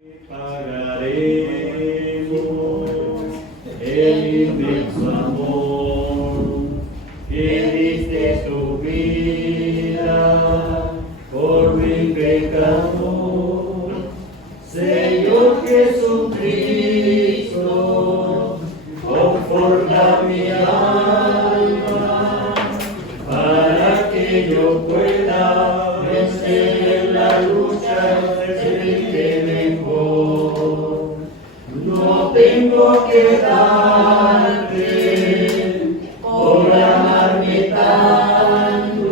Pagaremos el inmenso amor que diste tu vida por mi pecador. Señor Jesucristo, conforta mi alma para que yo pueda vencer la lucha de mejor. No tengo que darte por amarme tanto.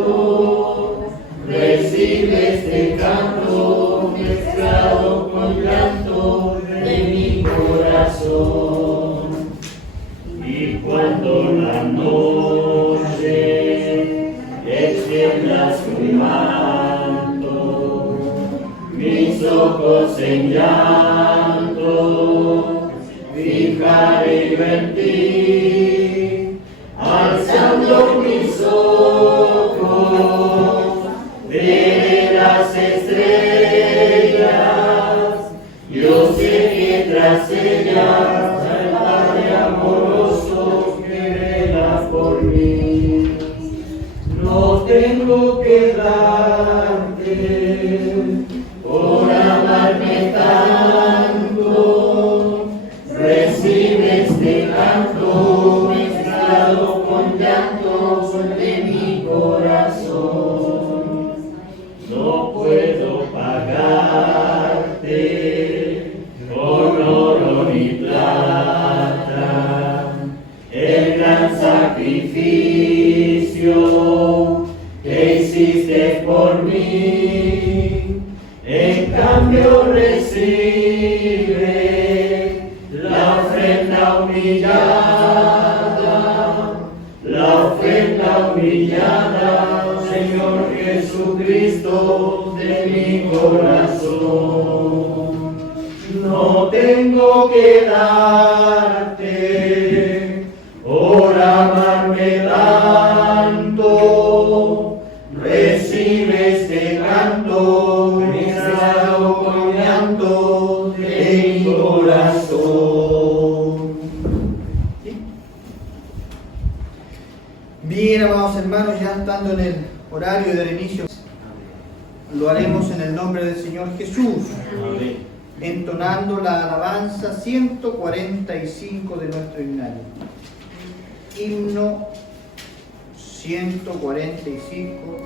Recibe este canto mezclado con llanto de mi corazón. Y cuando la noche extienda su manto, mis ojos en llanto fijaré yo en ti, alzando mis ojos de las estrellas. Yo sé que tras ellas el Padre amoroso que vela por mí. No tengo que darte por amarme tanto. Recibe este canto mezclado con llanto de mi corazón. No puedo pagarte con oro ni plata el gran sacrificio que hiciste por mí. En cambio recibe la ofrenda humillada, Señor Jesucristo, de mi corazón. No tengo que darte por amarme tanto. Recibe este canto mezclado con llanto de mi corazón. ¿Sí? Bien, amados hermanos, ya estando en el horario del inicio, lo haremos en el nombre del Señor Jesús, entonando la alabanza 145 de nuestro himnario. Himno 145.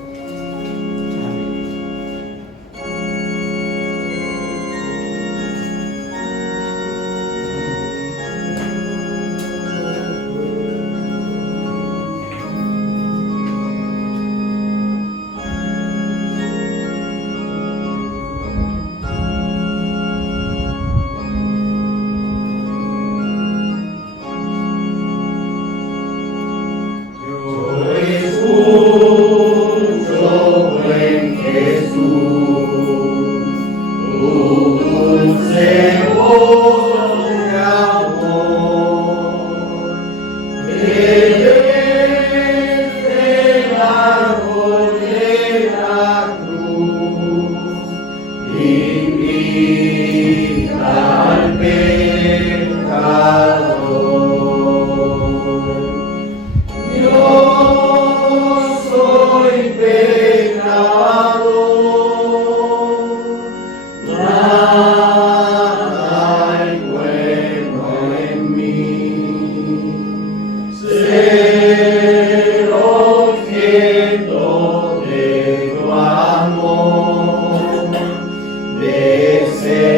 Deseo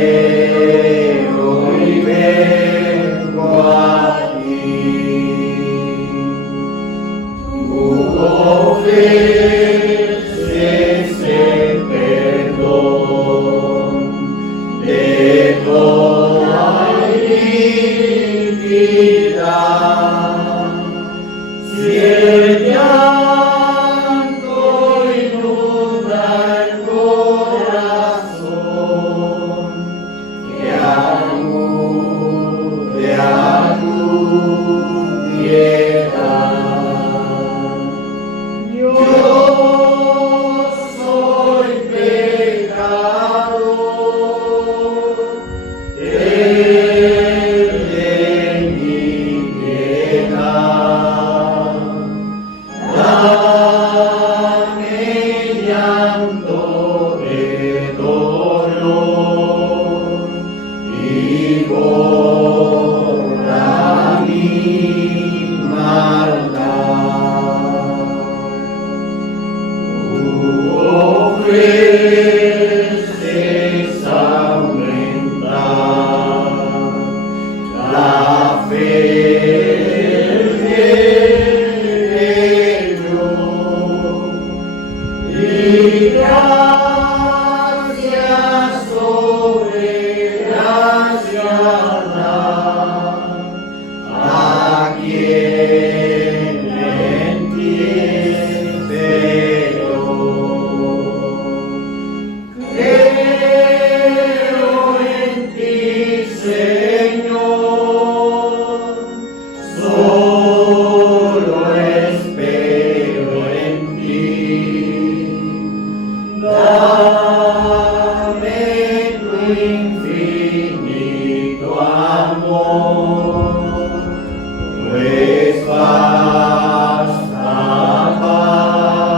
infinito amor, pues basta para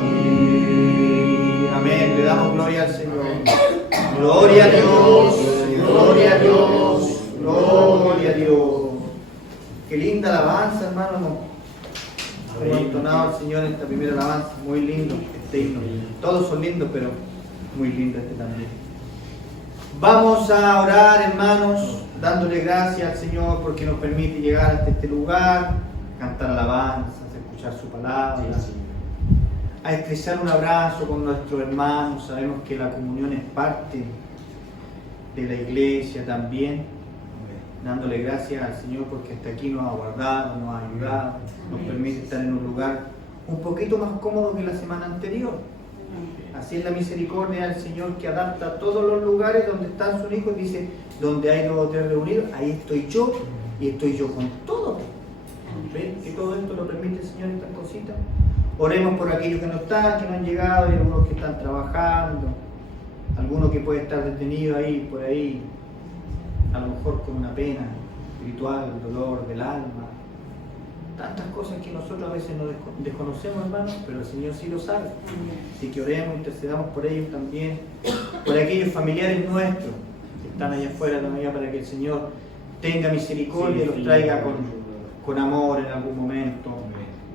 mí. Amén. Le damos gloria al Señor. Gloria a Dios, gloria a Dios, gloria a Dios. Qué linda alabanza, hermano. Hemos entonado al Señor en esta primera alabanza. Muy lindo este himno. Todos son lindos, pero muy lindo este también. Vamos a orar, hermanos, dándole gracias al Señor porque nos permite llegar hasta este lugar, cantar alabanzas, escuchar su palabra, a estrechar un abrazo con nuestros hermanos. Sabemos que la comunión es parte de la iglesia también, dándole gracias al Señor porque hasta aquí nos ha guardado, nos ha ayudado, nos permite estar en un lugar un poquito más cómodo que la semana anterior. Así es la misericordia del Señor, que adapta todos los lugares donde están sus hijos. Dice, donde hay 2 o 3 reunidos, ahí estoy yo, y estoy yo con todos. ¿Ven? Que todo esto lo permite el Señor, estas cositas. Oremos por aquellos que no están, que no han llegado, y algunos que están trabajando, algunos que puede estar detenido ahí, por ahí, a lo mejor con una pena espiritual, dolor del alma. Tantas cosas que nosotros a veces no desconocemos, hermanos, pero el Señor sí lo sabe. Así que oremos, intercedamos por ellos también, por aquellos familiares nuestros que están allá afuera todavía, para que el Señor tenga misericordia y los traiga con amor en algún momento.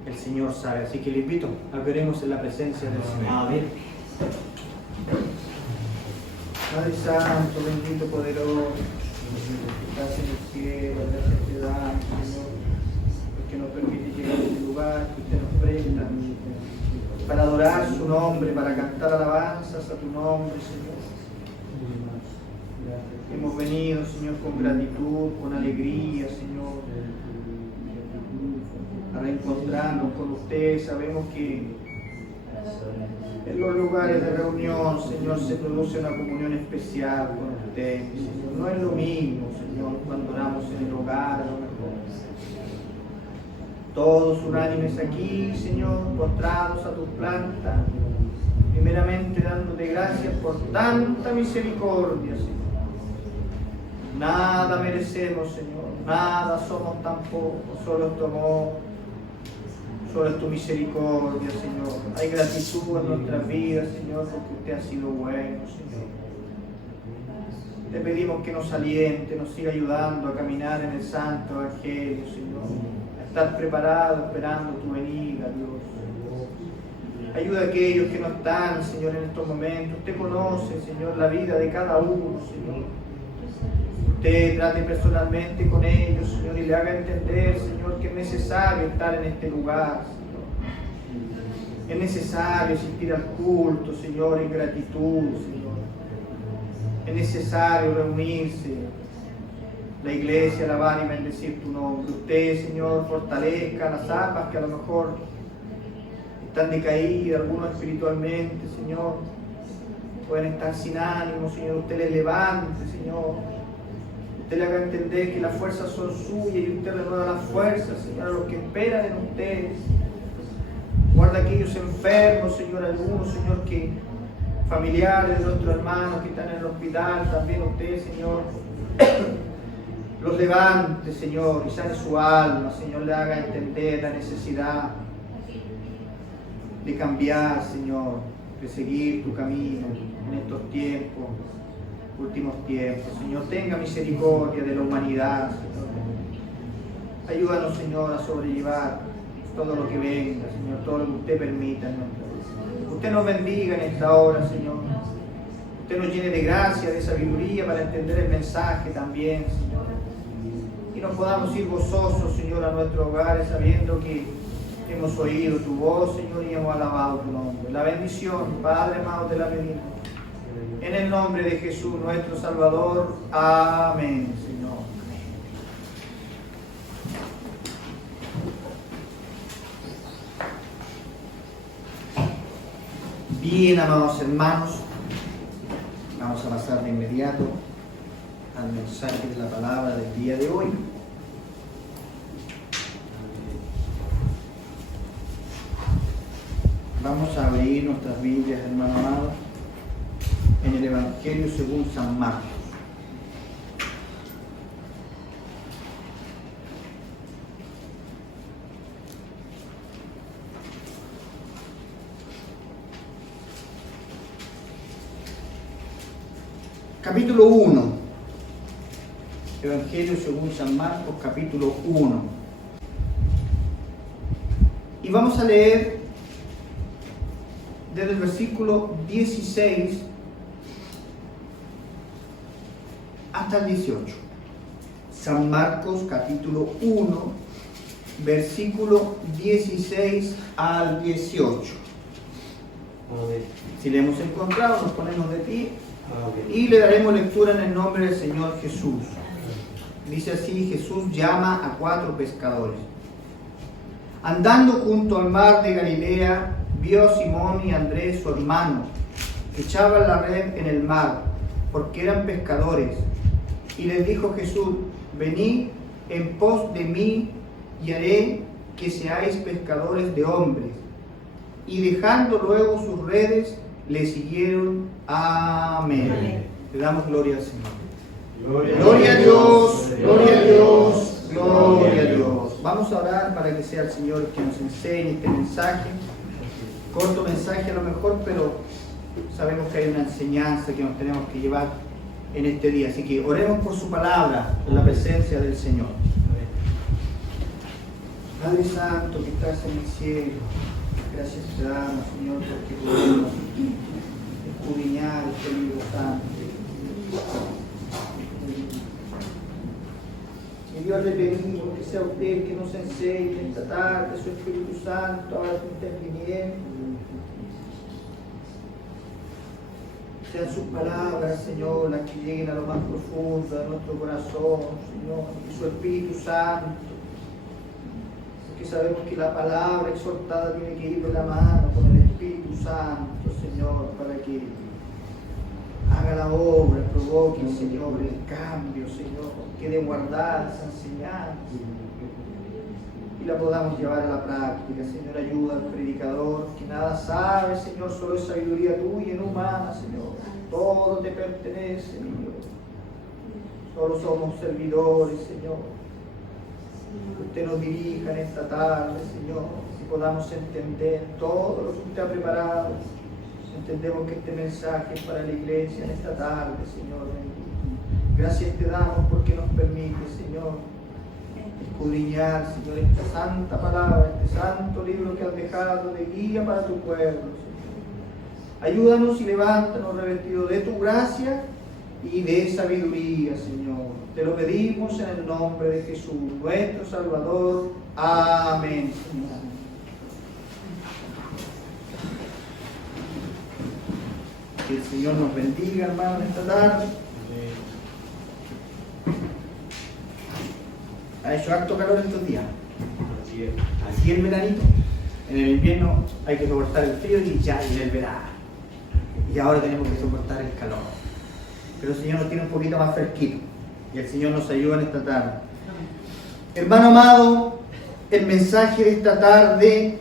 El Señor sabe. Así que le invito a que oremos en la presencia del Señor. Amén. Padre Santo, bendito, poderoso, estás en el cielo, gracias te damos, Señor, porque nos permite llegar a este lugar que usted nos presta, para adorar su nombre, para cantar alabanzas a tu nombre, Señor. Hemos venido, Señor, con gratitud, con alegría, Señor, a reencontrarnos con usted. Sabemos que en los lugares de reunión, Señor, se produce una comunión especial con usted, Señor. No es lo mismo, Señor, cuando oramos en el hogar, a lo mejor. Todos unánimes aquí, Señor, postrados a tus plantas, primeramente dándote gracias por tanta misericordia, Señor. Nada merecemos, Señor, nada somos tampoco, solo es tu amor, solo es tu misericordia, Señor. Hay gratitud en nuestras vidas, Señor, porque usted ha sido bueno, Señor. Te pedimos que nos aliente, nos siga ayudando a caminar en el santo evangelio, Señor, a estar preparados esperando tu venida, Dios. Ayuda a aquellos que no están, Señor, en estos momentos. Usted conoce, Señor, la vida de cada uno, Señor. Usted trate personalmente con ellos, Señor, y le haga entender, Señor, que es necesario estar en este lugar, Señor. Es necesario asistir al culto, Señor, en gratitud, Señor. Es necesario reunirse, la iglesia, alabar y bendecir tu nombre. Usted, Señor, fortalezca las almas que a lo mejor están decaídas, algunos espiritualmente, Señor. Pueden estar sin ánimo, Señor. Usted les levante, Señor. Usted le haga entender que las fuerzas son suyas y usted renueva las fuerzas, Señor, a los que esperan en ustedes. Guarda a aquellos enfermos, Señor, algunos, Señor, que familiares de nuestros hermanos que están en el hospital, también usted, Señor, los levante, Señor, y sane su alma, Señor, le haga entender la necesidad de cambiar, Señor, de seguir tu camino en estos tiempos. Últimos tiempos, Señor, tenga misericordia de la humanidad, Señor. Ayúdanos, Señor, a sobrellevar todo lo que venga, Señor, todo lo que usted permita en nuestra vida. Usted nos bendiga en esta hora, Señor. Usted nos llene de gracia, de sabiduría para entender el mensaje también, Señor. Y nos podamos ir gozosos, Señor, a nuestros hogares, sabiendo que hemos oído tu voz, Señor, y hemos alabado tu nombre. La bendición, Padre amado, te la pedimos. En el nombre de Jesús, nuestro Salvador. Amén, Señor. Bien, amados hermanos, vamos a pasar de inmediato al mensaje de la palabra del día de hoy. Vamos a abrir nuestras Biblias, hermano amado, en el Evangelio según San Marcos. Capítulo 1. Evangelio según San Marcos, capítulo 1. Y vamos a leer desde el versículo 16 hasta el 18. San Marcos, capítulo 1, versículo 16 al 18. Si le hemos encontrado, nos ponemos de pie y le daremos lectura en el nombre del Señor Jesús. Dice así: Jesús llama a 4 pescadores. Andando junto al mar de Galilea, vio a Simón y a Andrés, su hermano, que echaban la red en el mar, porque eran pescadores. Y les dijo Jesús: venid en pos de mí, y haré que seáis pescadores de hombres. Y dejando luego sus redes, le siguieron. Amén. Amén. Le damos gloria al Señor. Gloria a Dios, gloria a Dios, gloria a Dios. Vamos a orar para que sea el Señor que nos enseñe este mensaje. Corto mensaje a lo mejor, pero sabemos que hay una enseñanza que nos tenemos que llevar en este día. Así que oremos por su palabra, en la presencia del Señor. Padre Santo que estás en el cielo, gracias te damos, Señor, porque podemos escudriñar este libro santo. Y Dios, le pedimos que sea usted que nos enseñe esta tarde, su Espíritu Santo, haga su entendimiento. Sean sus palabras, Señor, las que lleguen a lo más profundo de nuestro corazón, Señor, y su Espíritu Santo. Porque sabemos que la palabra exhortada tiene que ir de la mano con el Espíritu Santo, Señor, para que haga la obra, provoque, Señor, el cambio, Señor, quede guardada esa enseñanza y la podamos llevar a la práctica. Señor, ayuda al predicador que nada sabe, Señor, solo es sabiduría tuya y no humana, Señor. Todo te pertenece, mi Dios. Solo somos servidores, Señor. Que usted nos dirija en esta tarde, Señor, y podamos entender todo lo que usted ha preparado. Entendemos que este mensaje es para la iglesia en esta tarde, Señor. Gracias te damos porque nos permite, Señor, escudriñar, Señor, esta santa palabra, este santo libro que has dejado de guía para tu pueblo, Señor. Ayúdanos y levántanos revestidos de tu gracia y de sabiduría, Señor. Te lo pedimos en el nombre de Jesús, nuestro Salvador. Amén, Señor. Que el Señor nos bendiga, hermano, en esta tarde. Ha hecho harto calor estos días. Así el veranito. En el invierno hay que soportar el frío y ya viene el verano. Y ahora tenemos que soportar el calor. Pero el Señor nos tiene un poquito más fresquito. Y el Señor nos ayuda en esta tarde. Hermano amado, el mensaje de esta tarde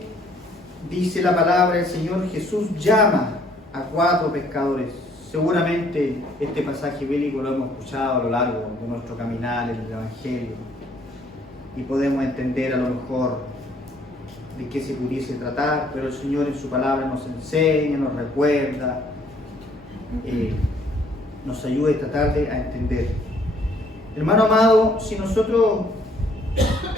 dice la palabra del Señor: Jesús llama a 4 pescadores. Seguramente este pasaje bíblico lo hemos escuchado a lo largo de nuestro caminar en el Evangelio y podemos entender a lo mejor de qué se pudiese tratar, pero el Señor en su palabra nos enseña, nos recuerda, nos ayuda esta tarde a entender. Hermano amado, si nosotros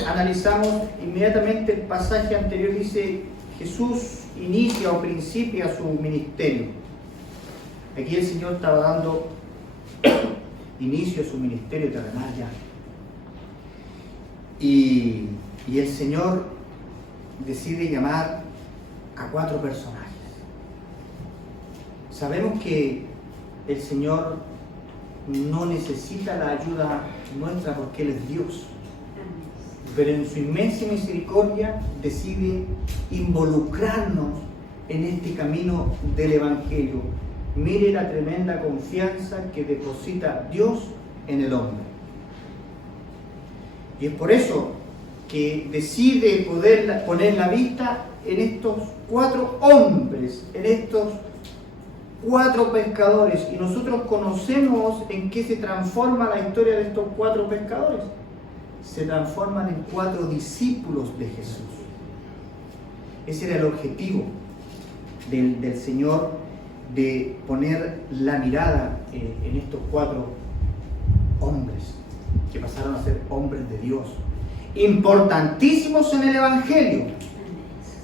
analizamos inmediatamente el pasaje anterior, dice: Jesús inicia o principia su ministerio. Aquí el Señor estaba dando inicio a su ministerio terrenal ya. Y el Señor decide llamar a 4 personajes. Sabemos que el Señor no necesita la ayuda nuestra porque Él es Dios. Pero en su inmensa misericordia decide involucrarnos en este camino del Evangelio. Mire la tremenda confianza que deposita Dios en el hombre. Y es por eso que decide poner la vista en estos 4 hombres, en estos 4 pescadores, y nosotros conocemos en qué se transforma la historia de estos 4 pescadores. Se transforman en 4 discípulos de Jesús. Ese era el objetivo del Señor, de poner la mirada en estos 4 hombres que pasaron a ser hombres de Dios, importantísimos en el Evangelio,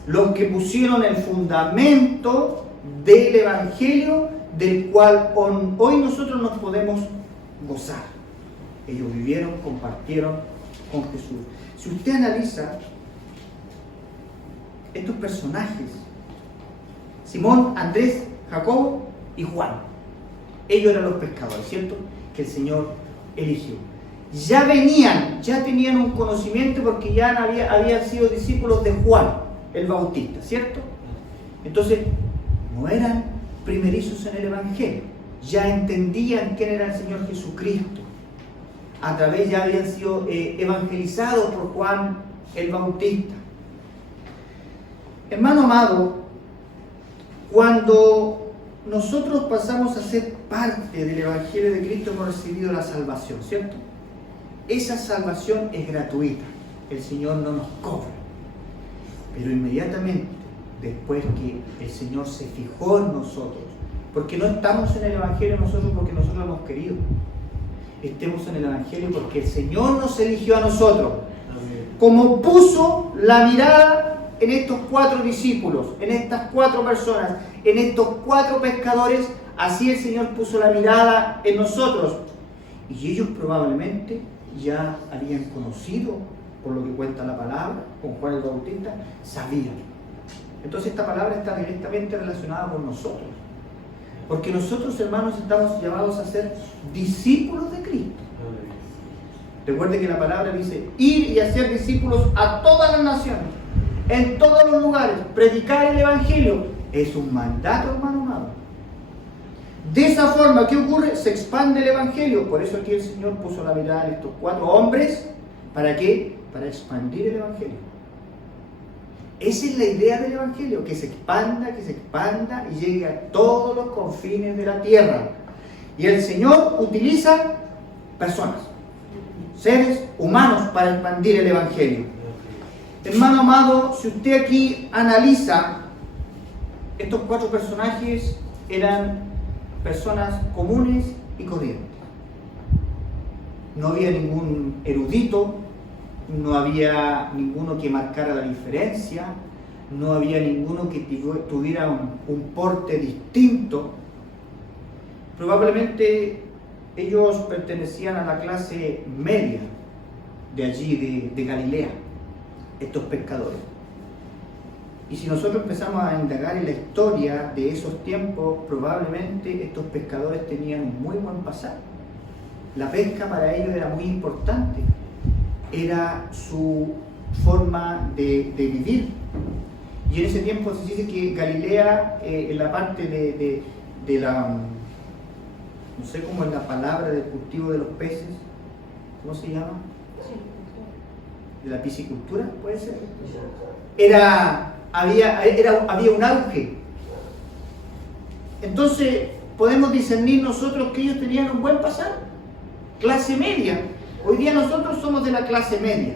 los que pusieron el fundamento del Evangelio, del cual hoy nosotros nos podemos gozar. Ellos vivieron, compartieron con Jesús. Si usted analiza estos personajes, Simón, Andrés, Jacobo y Juan, ellos eran los pescadores, ¿cierto?, que el Señor eligió. Ya tenían un conocimiento porque ya habían sido discípulos de Juan el Bautista, ¿cierto? Entonces, no eran primerizos en el Evangelio, ya entendían quién era el Señor Jesucristo. Ya habían sido evangelizados por Juan el Bautista. Hermano amado, cuando nosotros pasamos a ser parte del Evangelio de Cristo, hemos recibido la salvación, ¿cierto? Esa salvación es gratuita, el Señor no nos cobra. Pero inmediatamente, después que el Señor se fijó en nosotros, porque no estamos en el Evangelio nosotros porque nosotros lo hemos querido, estemos en el Evangelio porque el Señor nos eligió a nosotros. Como puso la mirada en estos 4 discípulos, en estas 4 personas, en estos 4 pescadores, así el Señor puso la mirada en nosotros. Y ellos probablemente ya habían conocido, por lo que cuenta la palabra, con Juan el Bautista, sabían. Entonces esta palabra está directamente relacionada con nosotros. Porque nosotros, hermanos, estamos llamados a ser discípulos de Cristo. Recuerde que la palabra dice, ir y hacer discípulos a todas las naciones, en todos los lugares, predicar el Evangelio. Es un mandato, hermano amado. De esa forma, ¿qué ocurre? Se expande el Evangelio. Por eso aquí el Señor puso la mirada en estos 4 hombres. ¿Para qué? Para expandir el Evangelio. Esa es la idea del Evangelio, que se expanda y llegue a todos los confines de la tierra. Y el Señor utiliza personas, seres humanos, para expandir el Evangelio. Hermano amado, si usted aquí analiza, estos 4 personajes eran personas comunes y corrientes. No había ningún erudito, no había ninguno que marcara la diferencia, no había ninguno que tuviera un porte distinto. Probablemente ellos pertenecían a la clase media de allí, de Galilea, estos pescadores. Y si nosotros empezamos a indagar en la historia de esos tiempos, probablemente estos pescadores tenían un muy buen pasar. La pesca para ellos era muy importante, era su forma de vivir. Y en ese tiempo se dice que Galilea, en la parte de la, no sé cómo es la palabra, del cultivo de los peces, ¿cómo se llama? De la piscicultura, puede ser. Había un auge. Entonces podemos discernir nosotros que ellos tenían un buen pasar, clase media. Hoy día nosotros somos de la clase media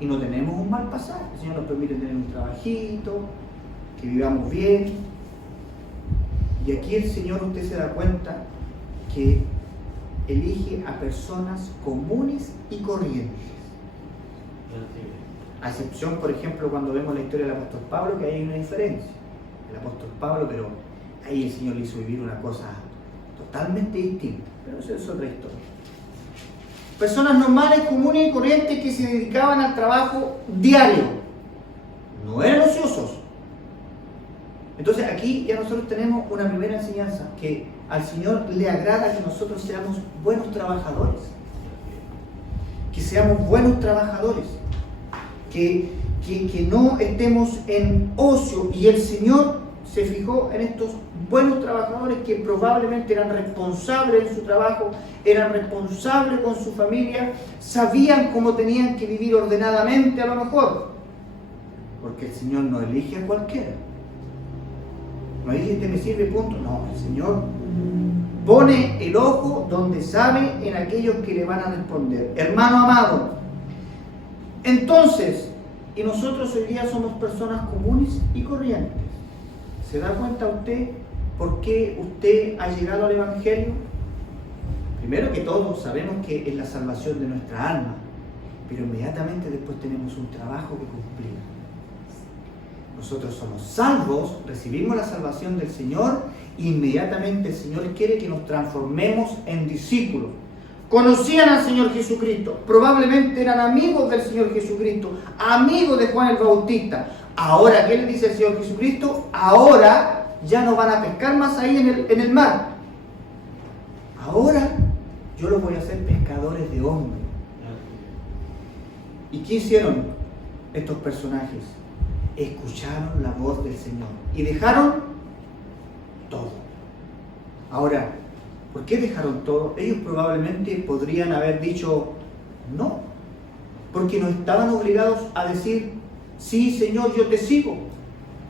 y no tenemos un mal pasar. El Señor nos permite tener un trabajito, que vivamos bien. Y aquí el Señor, usted se da cuenta que elige a personas comunes y corrientes. A excepción, por ejemplo, cuando vemos la historia del apóstol Pablo, que ahí hay una diferencia. El apóstol Pablo, pero ahí el Señor le hizo vivir una cosa totalmente distinta. Pero eso es otra historia. Personas normales, comunes y corrientes que se dedicaban al trabajo diario. No eran ociosos. Entonces aquí ya nosotros tenemos una primera enseñanza, que al Señor le agrada que nosotros seamos buenos trabajadores. Que seamos buenos trabajadores. Que no estemos en ocio. Y el Señor se fijó en estos buenos trabajadores que probablemente eran responsables en su trabajo, eran responsables con su familia, sabían cómo tenían que vivir ordenadamente a lo mejor, porque el Señor no elige a cualquiera. No dice, este me sirve, punto. No, el Señor pone el ojo donde sabe en aquellos que le van a responder. Hermano amado, entonces, y nosotros hoy día somos personas comunes y corrientes. ¿Se da cuenta usted por qué usted ha llegado al Evangelio? Primero que todo, sabemos que es la salvación de nuestra alma, pero inmediatamente después tenemos un trabajo que cumplir. Nosotros somos salvos, recibimos la salvación del Señor, e inmediatamente el Señor quiere que nos transformemos en discípulos. Conocían al Señor Jesucristo, probablemente eran amigos del Señor Jesucristo, amigos de Juan el Bautista. Ahora, ¿qué le dice el Señor Jesucristo? Ahora ya no van a pescar más ahí en el mar. Ahora yo los voy a hacer pescadores de hombres. ¿Y qué hicieron estos personajes? Escucharon la voz del Señor y dejaron todo. Ahora, ¿por qué dejaron todo? Ellos probablemente podrían haber dicho no, porque no estaban obligados a decir, sí, Señor, yo te sigo.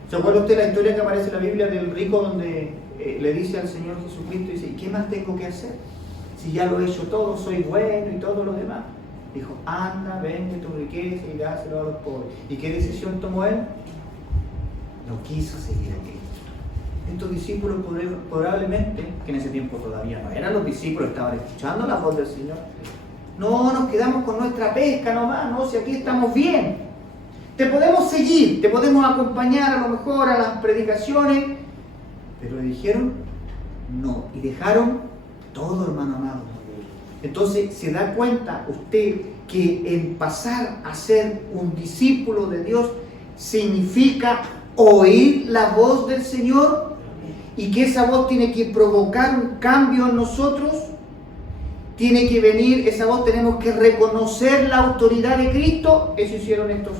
¿Se acuerda usted la historia que aparece en la Biblia del rico donde le dice al Señor Jesucristo, dice, ¿y qué más tengo que hacer? Si ya lo he hecho todo, soy bueno y todo lo demás. Dijo, anda, vende tu riqueza y dáselo a los pobres. ¿Y qué decisión tomó él? No quiso seguir a Cristo. Estos discípulos probablemente, que en ese tiempo todavía no eran los discípulos, estaban escuchando la voz del Señor. No, nos quedamos con nuestra pesca nomás, no, si aquí estamos bien. Te podemos seguir, te podemos acompañar a lo mejor a las predicaciones, pero le dijeron no, y dejaron todo, hermano amado. Entonces, ¿se da cuenta usted que en pasar a ser un discípulo de Dios significa oír la voz del Señor? Y que esa voz tiene que provocar un cambio en nosotros. Tiene que venir, esa voz tenemos que reconocer la autoridad de Cristo. Eso hicieron estos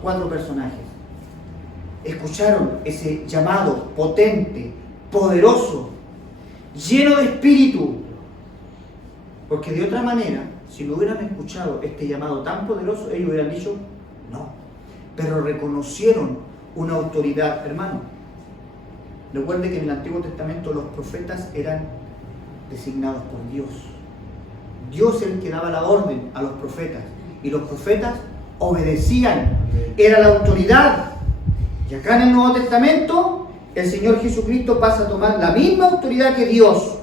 4 personajes. Escucharon ese llamado potente, poderoso, lleno de espíritu. Porque de otra manera, si no hubieran escuchado este llamado tan poderoso, ellos hubieran dicho no. Pero reconocieron una autoridad, hermano. Recuerde que en el Antiguo Testamento los profetas eran designados por Dios. Dios es el que daba la orden a los profetas. Y los profetas obedecían. Era la autoridad. Y acá en el Nuevo Testamento, el Señor Jesucristo pasa a tomar la misma autoridad que Dios.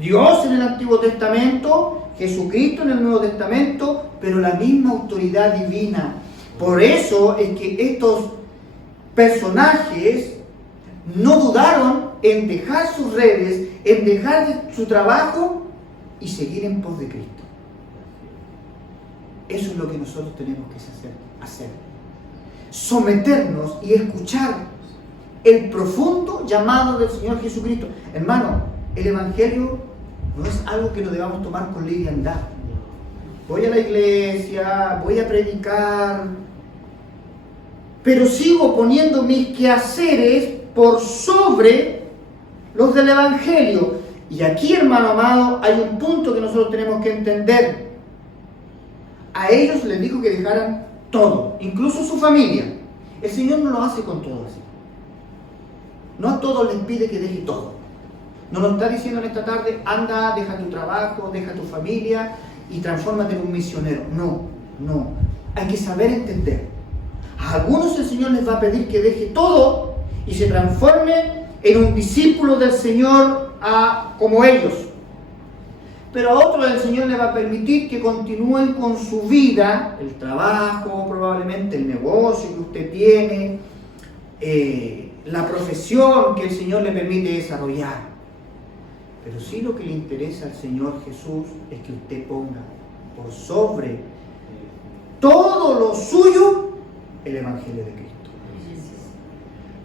Dios en el Antiguo Testamento, Jesucristo en el Nuevo Testamento, pero la misma autoridad divina. Por eso es que estos personajes no dudaron en dejar sus redes, en dejar su trabajo y seguir en pos de Cristo. Eso es lo que nosotros tenemos que hacer. Someternos y escuchar el profundo llamado del Señor Jesucristo. Hermano, el Evangelio no es algo que lo debamos tomar con liviandad. Voy a la iglesia, voy a predicar, pero sigo poniendo mis quehaceres por sobre los del Evangelio. Y aquí, hermano amado, hay un punto que nosotros tenemos que entender. A ellos les dijo que dejaran todo, incluso su familia. El Señor no lo hace con todo así. No a todos les pide que deje todo. No nos está diciendo en esta tarde, anda, deja tu trabajo, deja tu familia y transfórmate en un misionero. No. Hay que saber entender. A algunos el Señor les va a pedir que deje todo y se transforme en un discípulo del Señor como ellos. Pero a otros el Señor les va a permitir que continúen con su vida, el trabajo probablemente, el negocio que usted tiene, la profesión que el Señor le permite desarrollar. Pero sí lo que le interesa al Señor Jesús es que usted ponga por sobre todo lo suyo el Evangelio de Cristo.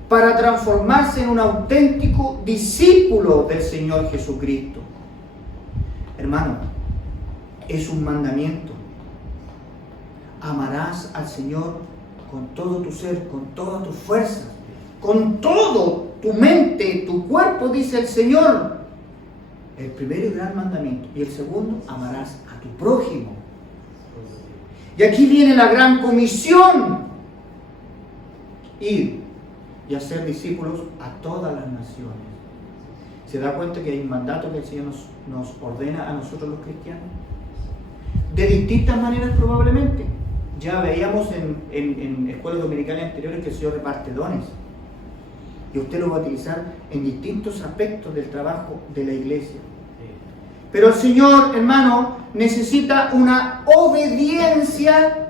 Para transformarse en un auténtico discípulo del Señor Jesucristo. Hermano, es un mandamiento. Amarás al Señor con todo tu ser, con todas tus fuerzas, con todo tu mente, tu cuerpo, dice el Señor. El primero y gran mandamiento. Y el segundo, amarás a tu prójimo. Y aquí viene la gran comisión. Ir. y hacer discípulos a todas las naciones. ¿Se da cuenta que hay un mandato que el Señor nos ordena a nosotros los cristianos? De distintas maneras probablemente. Ya veíamos en escuelas dominicales anteriores que el Señor reparte dones. Y usted lo va a utilizar en distintos aspectos del trabajo de la iglesia. Pero el Señor, hermano, necesita una obediencia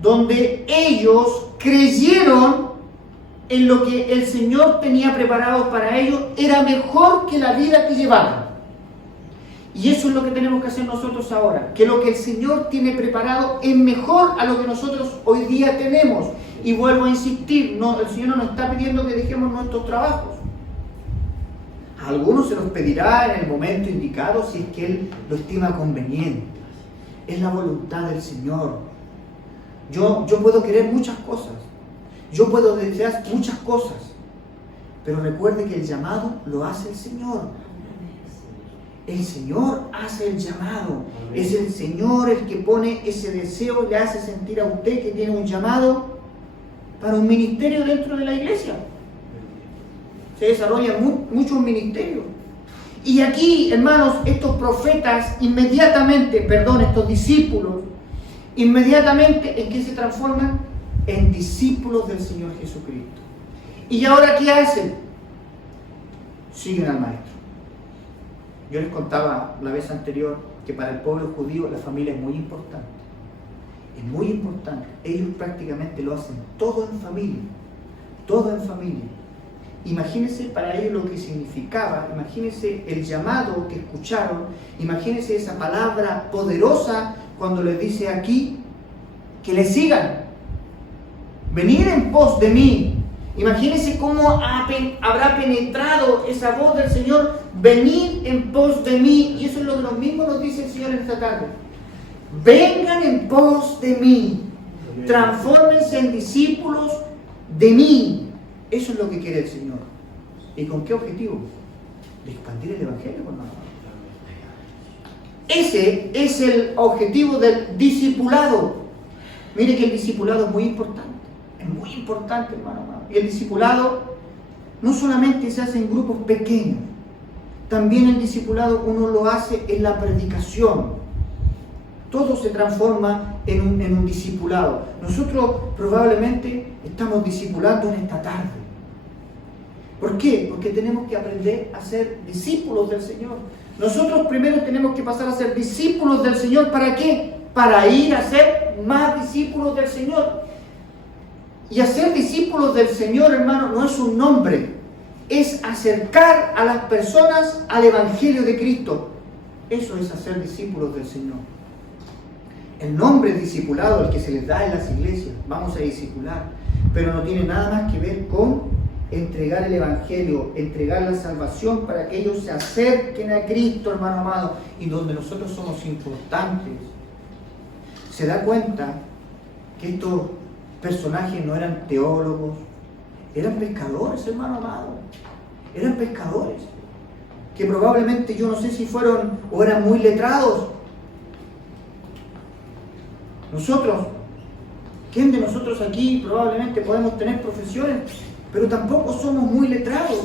donde ellos creyeron en lo que el Señor tenía preparado para ellos, era mejor que la vida que llevaban. Y eso es lo que tenemos que hacer nosotros ahora, que lo que el Señor tiene preparado es mejor a lo que nosotros hoy día tenemos. Y vuelvo a insistir, no, el Señor no nos está pidiendo que dejemos nuestros trabajos. A algunos se los pedirá en el momento indicado si es que Él lo estima conveniente. Es la voluntad del Señor. Yo puedo querer muchas cosas, yo puedo desear muchas cosas, pero recuerde que el llamado lo hace el Señor. El Señor hace el llamado. Es el Señor el que pone ese deseo, le hace sentir a usted que tiene un llamado para un ministerio dentro de la iglesia. Se desarrollan muchos ministerios. Y aquí, hermanos, estos profetas estos discípulos, inmediatamente, ¿en qué se transforman? En discípulos del Señor Jesucristo. ¿Y ahora qué hacen? Siguen al Maestro. Yo les contaba la vez anterior que para el pueblo judío la familia es muy importante. Es muy importante. Ellos prácticamente lo hacen todo en familia. Todo en familia. Imagínense para ellos lo que significaba, imagínense el llamado que escucharon, imagínense esa palabra poderosa cuando les dice aquí que le sigan. Venid en pos de mí. Imagínense cómo habrá penetrado esa voz del Señor. Venid en pos de mí. Y eso es lo mismo nos dice el Señor en esta tarde. Vengan en pos de mí. Transfórmense en discípulos de mí. Eso es lo que quiere el Señor. ¿Y con qué objetivo? De expandir el Evangelio, hermano. Ese es el objetivo del discipulado. Mire que el discipulado es muy importante. Es muy importante, hermano. Y el discipulado no solamente se hace en grupos pequeños. También el discipulado uno lo hace en la predicación. Todo se transforma en un discipulado. Nosotros probablemente estamos discipulando en esta tarde. ¿Por qué? Porque tenemos que aprender a ser discípulos del Señor. Nosotros primero tenemos que pasar a ser discípulos del Señor. ¿Para qué? Para ir a ser más discípulos del Señor. Y hacer discípulos del Señor, hermano, no es un nombre. Es acercar a las personas al Evangelio de Cristo. Eso es hacer discípulos del Señor. El nombre es discipulado, el que se les da en las iglesias. Vamos a discipular. Pero no tiene nada más que ver con entregar el Evangelio, entregar la salvación para que ellos se acerquen a Cristo, hermano amado, y donde nosotros somos importantes. Se da cuenta que estos personajes no eran teólogos, eran pescadores, hermano amado. Eran pescadores, que probablemente yo no sé si fueron o eran muy letrados. Nosotros, ¿quién de nosotros aquí probablemente podemos tener profesiones, pero tampoco somos muy letrados?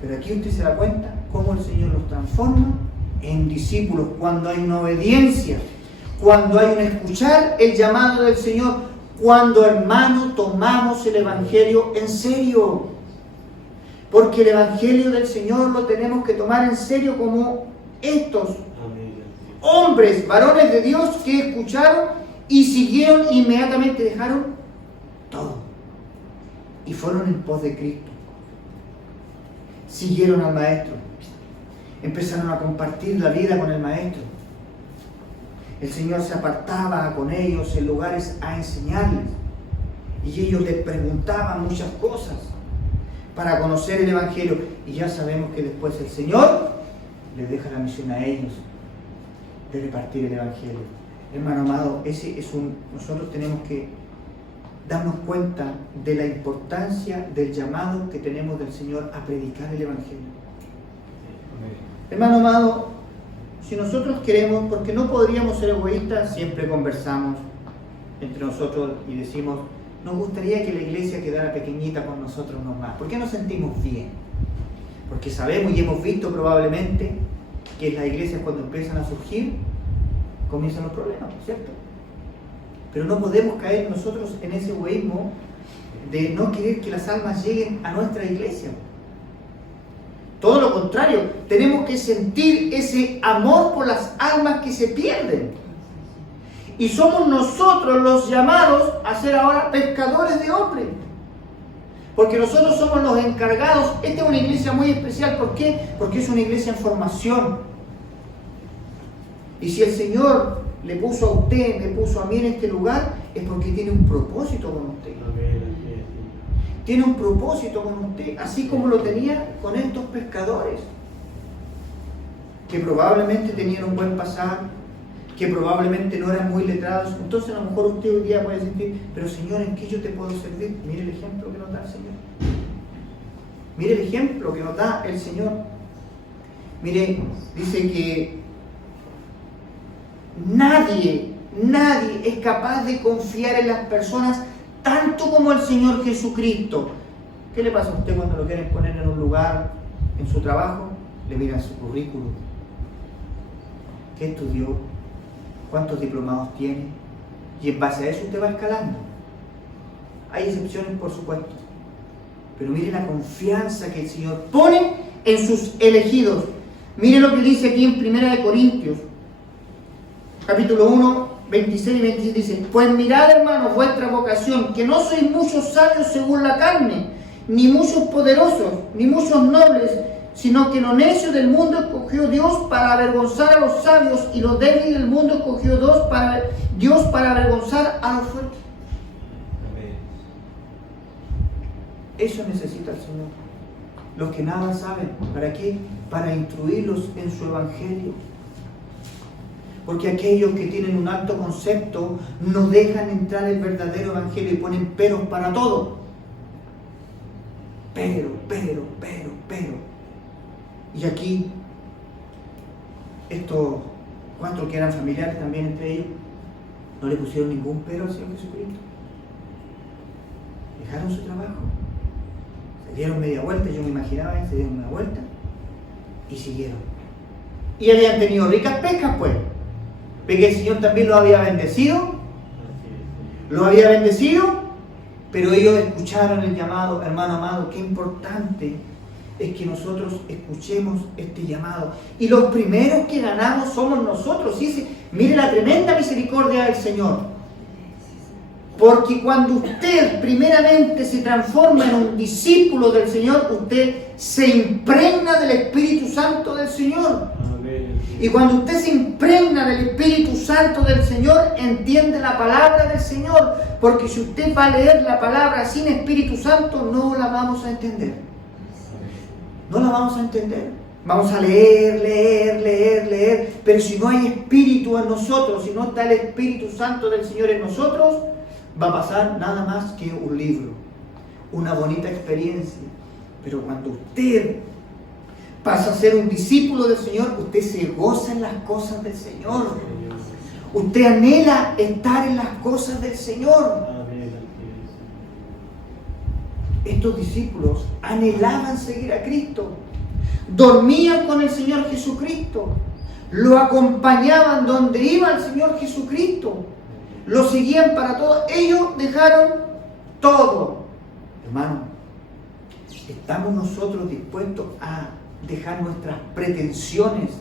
Pero aquí usted se da cuenta cómo el Señor los transforma en discípulos cuando hay una obediencia, cuando hay un escuchar el llamado del Señor, cuando, hermano, tomamos el Evangelio en serio. Porque el Evangelio del Señor lo tenemos que tomar en serio como estos hombres, varones de Dios que escucharon y siguieron, inmediatamente dejaron todo y fueron en pos de Cristo. Siguieron al Maestro, empezaron a compartir la vida con el Maestro. El Señor se apartaba con ellos en lugares a enseñarles y ellos les preguntaban muchas cosas para conocer el Evangelio. Y ya sabemos que después el Señor les deja la misión a ellos de repartir el Evangelio. Hermano amado, nosotros tenemos que darnos cuenta de la importancia del llamado que tenemos del Señor a predicar el Evangelio. Hermano amado, si nosotros queremos, porque no podríamos ser egoístas, siempre conversamos entre nosotros y decimos, nos gustaría que la iglesia quedara pequeñita con nosotros nomás. ¿Por qué nos sentimos bien? Porque sabemos y hemos visto probablemente que en las iglesias cuando empiezan a surgir, comienzan los problemas, ¿cierto? Pero no podemos caer nosotros en ese egoísmo de no querer que las almas lleguen a nuestra iglesia. Todo lo contrario, tenemos que sentir ese amor por las almas que se pierden. Y somos nosotros los llamados a ser ahora pescadores de hombres. Porque nosotros somos los encargados. Esta es una iglesia muy especial. ¿Por qué? Porque es una iglesia en formación. Y si el Señor le puso a usted, me puso a mí en este lugar, es porque tiene un propósito con usted. Tiene un propósito con usted, así como lo tenía con estos pescadores, que probablemente tenían un buen pasar, que probablemente no eran muy letrados. Entonces a lo mejor usted hoy día puede sentir, pero Señor, ¿en qué yo te puedo servir? Mire el ejemplo que nos da el Señor. Mire el ejemplo que nos da el Señor. Mire, dice que nadie es capaz de confiar en las personas tanto como el Señor Jesucristo. ¿Qué le pasa a usted cuando lo quieren poner en un lugar, en su trabajo? Le miran su currículum. ¿Qué estudió? ¿Cuántos diplomados tiene? Y en base a eso usted va escalando. Hay excepciones, por supuesto. Pero mire la confianza que el Señor pone en sus elegidos. Mire lo que dice aquí en 1 Corintios, capítulo 1, 26 y 27 dice: pues mirad, hermanos, vuestra vocación, que no sois muchos sabios según la carne, ni muchos poderosos, ni muchos nobles, sino que lo necio del mundo escogió Dios para avergonzar a los sabios, y lo débil del mundo escogió Dios para avergonzar a los fuertes. Eso necesita el Señor. Los que nada saben, ¿para qué? Para instruirlos en su evangelio. Porque aquellos que tienen un alto concepto no dejan entrar el verdadero evangelio y ponen peros para todo. Pero. Y aquí, estos 4 que eran familiares también entre ellos, no le pusieron ningún pero al Señor Jesucristo. Dejaron su trabajo, se dieron media vuelta, yo me imaginaba, se dieron una vuelta y siguieron. Y habían tenido ricas pescas, pues. Ve que el Señor también los había bendecido, pero ellos escucharon el llamado. Hermano amado, qué importante es que nosotros escuchemos este llamado. Y los primeros que ganamos somos nosotros. ¿Sí? Mire la tremenda misericordia del Señor. Porque cuando usted primeramente se transforma en un discípulo del Señor, usted se impregna del Espíritu Santo del Señor. Y cuando usted se impregna del Espíritu Santo del Señor, entiende la palabra del Señor. Porque si usted va a leer la palabra sin Espíritu Santo, no la vamos a entender. No la vamos a entender. Vamos a leer. Pero si no hay Espíritu en nosotros, si no está el Espíritu Santo del Señor en nosotros, va a pasar nada más que un libro, una bonita experiencia. Pero cuando usted pasa a ser un discípulo del Señor, usted se goza en las cosas del Señor. Usted anhela estar en las cosas del Señor. Estos discípulos anhelaban seguir a Cristo. Dormían con el Señor Jesucristo. Lo acompañaban donde iba el Señor Jesucristo. Lo seguían para todo. Ellos dejaron todo. Hermano, ¿estamos nosotros dispuestos a dejar nuestras pretensiones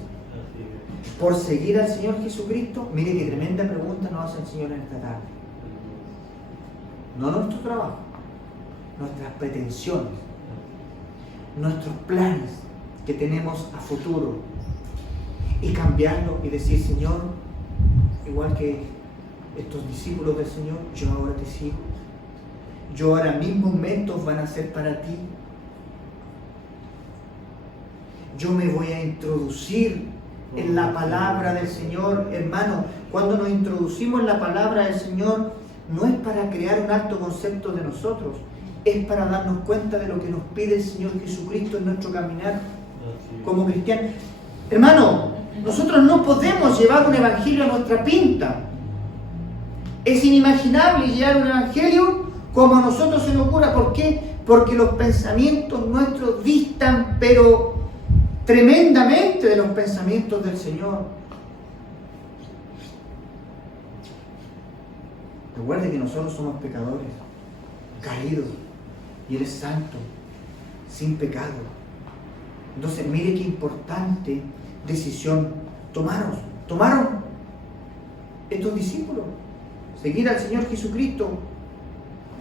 por seguir al Señor Jesucristo? Mire qué tremenda pregunta nos hace el Señor en esta tarde. No nuestro trabajo, nuestras pretensiones, nuestros planes que tenemos a futuro, y cambiarlo y decir: Señor, igual que estos discípulos del Señor, yo ahora te sigo. Yo ahora mis momentos van a ser para ti. Yo me voy a introducir en la palabra del Señor. Hermano, cuando nos introducimos en la palabra del Señor, no es para crear un alto concepto de nosotros, es para darnos cuenta de lo que nos pide el Señor Jesucristo en nuestro caminar como cristianos. Hermano, nosotros no podemos llevar un evangelio a nuestra pinta. Es inimaginable llevar un evangelio como a nosotros se nos ocurra. ¿Por qué? Porque los pensamientos nuestros distan, pero tremendamente, de los pensamientos del Señor. Recuerde que nosotros somos pecadores, caídos, y Él es santo, sin pecado. Entonces, mire qué importante decisión tomaron estos discípulos. Seguir al Señor Jesucristo.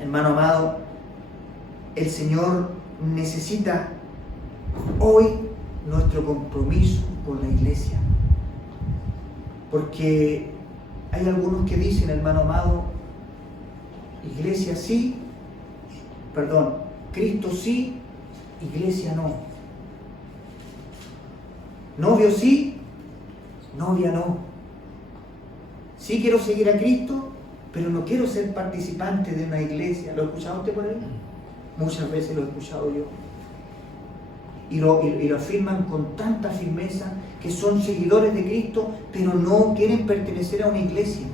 Hermano amado, el Señor necesita hoy nuestro compromiso con la iglesia. Porque hay algunos que dicen, hermano amado, iglesia sí, Cristo sí, iglesia no. Novio sí, novia no. Sí quiero seguir a Cristo, pero no quiero ser participante de una iglesia. ¿Lo ha escuchado usted por ahí? Muchas veces lo he escuchado yo. Y lo afirman con tanta firmeza que son seguidores de Cristo, pero no quieren pertenecer a una iglesia.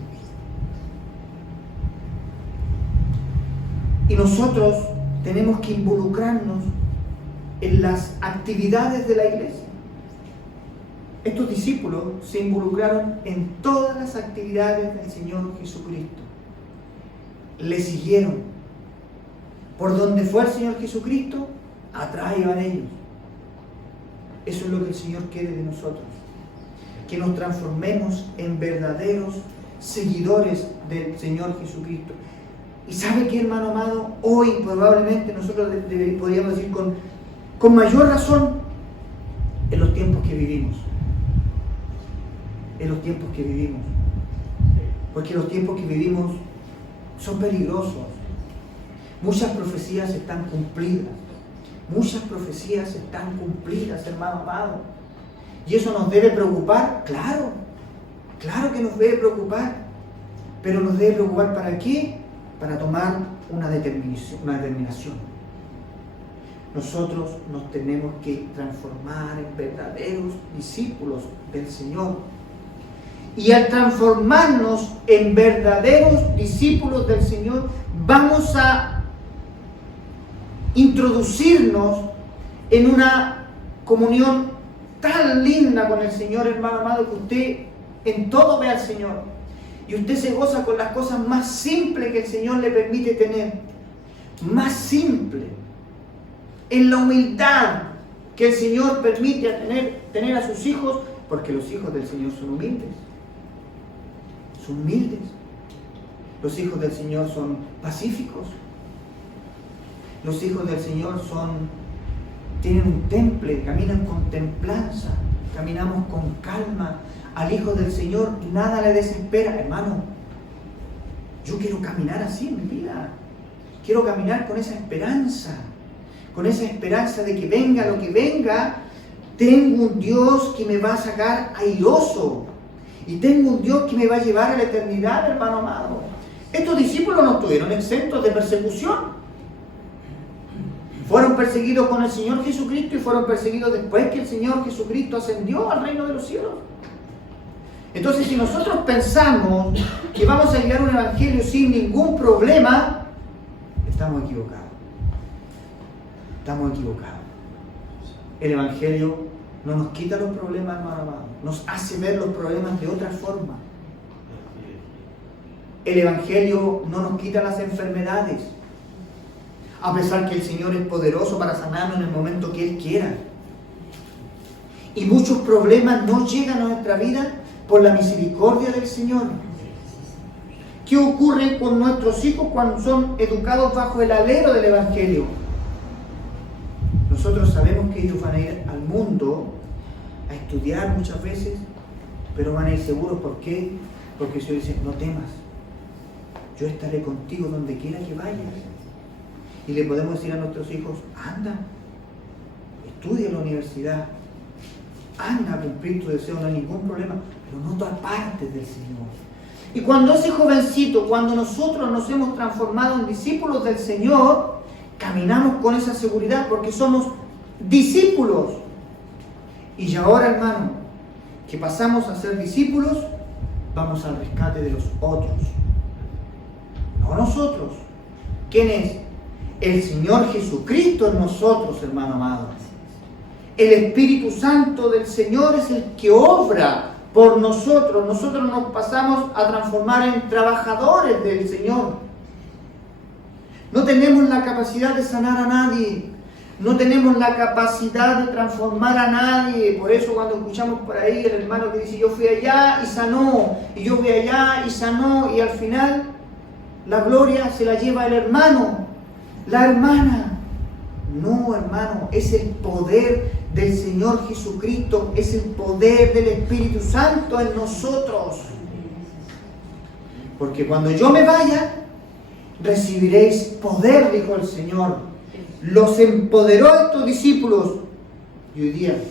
Y nosotros tenemos que involucrarnos en las actividades de la iglesia. Estos discípulos se involucraron en todas las actividades del Señor Jesucristo. Le siguieron. Por donde fue el Señor Jesucristo, atrás iban ellos. Eso es lo que el Señor quiere de nosotros. Que nos transformemos en verdaderos seguidores del Señor Jesucristo. Y ¿sabe qué, hermano amado? Hoy probablemente nosotros podríamos decir con mayor razón, en los tiempos que vivimos. En los tiempos que vivimos. Porque los tiempos que vivimos son peligrosos. Muchas profecías están cumplidas. Muchas profecías están cumplidas, hermano amado. ¿Y eso nos debe preocupar? Claro. Claro que nos debe preocupar. Pero nos debe preocupar ¿para qué? Para tomar una determinación. Nosotros nos tenemos que transformar en verdaderos discípulos del Señor. Y al transformarnos en verdaderos discípulos del Señor, vamos a introducirnos en una comunión tan linda con el Señor, hermano amado, que usted en todo ve al Señor. Y usted se goza con las cosas más simples que el Señor le permite tener. Más simple. En la humildad que el Señor permite tener a sus hijos, porque los hijos del Señor son humildes. Son humildes. Los hijos del Señor son pacíficos. Los hijos del Señor tienen un temple, caminan con templanza, caminamos con calma. Al Hijo del Señor nada le desespera, hermano. Yo quiero caminar así en mi vida. Quiero caminar con esa esperanza de que venga lo que venga. Tengo un Dios que me va a sacar airoso. Y tengo un Dios que me va a llevar a la eternidad, hermano amado. Estos discípulos no estuvieron exentos de persecución. Fueron perseguidos con el Señor Jesucristo y fueron perseguidos después que el Señor Jesucristo ascendió al reino de los cielos. Entonces, si nosotros pensamos que vamos a llegar a un evangelio sin ningún problema, estamos equivocados. Estamos equivocados. El evangelio no nos quita los problemas, hermano amado. Nos hace ver los problemas de otra forma. El evangelio no nos quita las enfermedades. A pesar que el Señor es poderoso para sanarnos en el momento que Él quiera. Y muchos problemas no llegan a nuestra vida por la misericordia del Señor. ¿Qué ocurre con nuestros hijos cuando son educados bajo el alero del Evangelio? Nosotros sabemos que ellos van a ir al mundo a estudiar muchas veces, pero van a ir seguros. ¿Por qué? Porque el Señor dice, no temas, yo estaré contigo donde quiera que vayas. Y le podemos decir a nuestros hijos, anda, estudia en la universidad, anda a cumplir tu deseo, no hay ningún problema, pero no te apartes del Señor. Y cuando ese jovencito, cuando nosotros nos hemos transformado en discípulos del Señor, caminamos con esa seguridad porque somos discípulos. Y ahora, hermano, que pasamos a ser discípulos, vamos al rescate de los otros. No nosotros. ¿Quién es? El Señor Jesucristo en nosotros, hermano amado. El Espíritu Santo del Señor es el que obra por nosotros. Nosotros nos pasamos a transformar en trabajadores del Señor. No tenemos la capacidad de sanar a nadie. No tenemos la capacidad de transformar a nadie. Por eso cuando escuchamos por ahí el hermano que dice, yo fui allá y sanó, y yo fui allá y sanó, y al final la gloria se la lleva el hermano, la hermana. No, hermano, es el poder del Señor Jesucristo, es el poder del Espíritu Santo en nosotros. Porque cuando yo me vaya, recibiréis poder, dijo el Señor. Los empoderó a estos discípulos. Y hoy día,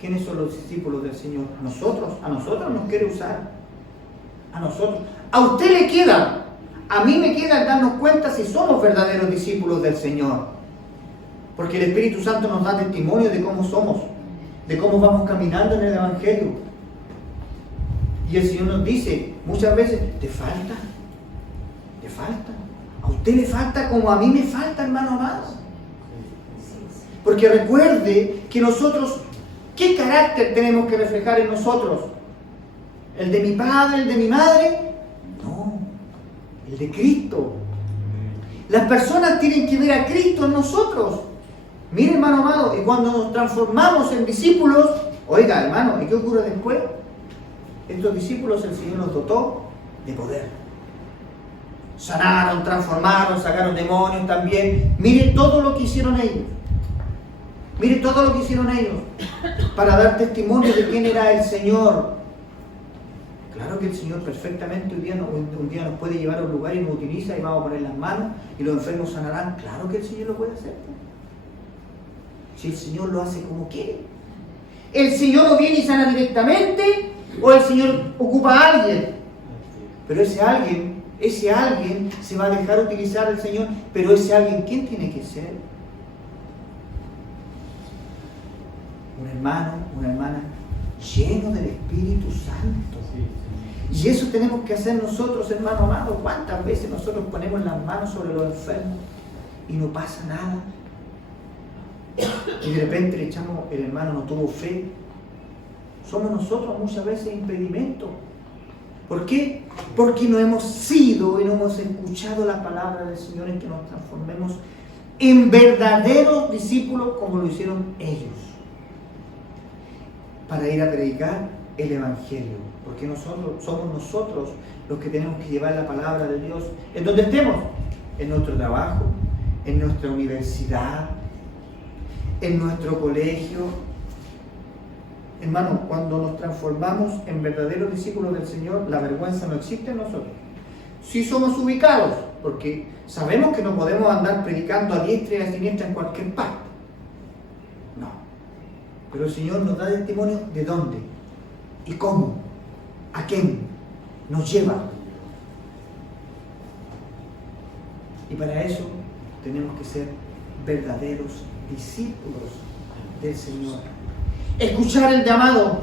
¿quiénes son los discípulos del Señor? Nosotros. A nosotros nos quiere usar. A nosotros. A usted le queda. A mí me queda darnos cuenta si somos verdaderos discípulos del Señor. Porque el Espíritu Santo nos da testimonio de cómo somos, de cómo vamos caminando en el Evangelio. Y el Señor nos dice muchas veces, ¿te falta? ¿Te falta? A usted le falta como a mí me falta, hermano amado. Porque recuerde que nosotros, ¿qué carácter tenemos que reflejar en nosotros? ¿El de mi padre, el de mi madre? No, el de Cristo. Las personas tienen que ver a Cristo en nosotros. Mire, hermano amado, y cuando nos transformamos en discípulos, oiga, hermano, ¿y qué ocurre después? Estos discípulos el Señor los dotó de poder. Sanaron, transformaron, sacaron demonios también. Mire todo lo que hicieron ellos. Mire todo lo que hicieron ellos para dar testimonio de quién era el Señor. Claro que el Señor perfectamente un día nos puede llevar a un lugar y nos utiliza y vamos a poner las manos y los enfermos sanarán. Claro que el Señor lo puede hacer. Si el Señor lo hace como quiere. El Señor no viene y sana directamente, o el Señor ocupa a alguien. Pero ese alguien se va a dejar utilizar el Señor. Pero ese alguien, ¿quién tiene que ser? Un hermano, una hermana lleno del Espíritu Santo. Y eso tenemos que hacer nosotros, hermano amado. ¿Cuántas veces nosotros ponemos las manos sobre los enfermos y no pasa nada? Y de repente le echamos, el hermano no tuvo fe. Somos nosotros muchas veces impedimento. ¿Por qué? Porque no hemos sido y no hemos escuchado la palabra del Señor en que nos transformemos en verdaderos discípulos como lo hicieron ellos. Para ir a predicar el Evangelio. Porque somos nosotros los que tenemos que llevar la palabra de Dios en donde estemos. En nuestro trabajo, en nuestra universidad, en nuestro colegio. Hermano, cuando nos transformamos en verdaderos discípulos del Señor, la vergüenza no existe en nosotros. Sí somos ubicados, porque sabemos que no podemos andar predicando a diestra y a siniestra en cualquier parte. No. Pero el Señor nos da testimonio de dónde y cómo, a quién nos lleva. Y para eso tenemos que ser verdaderos discípulos del Señor. Escuchar el llamado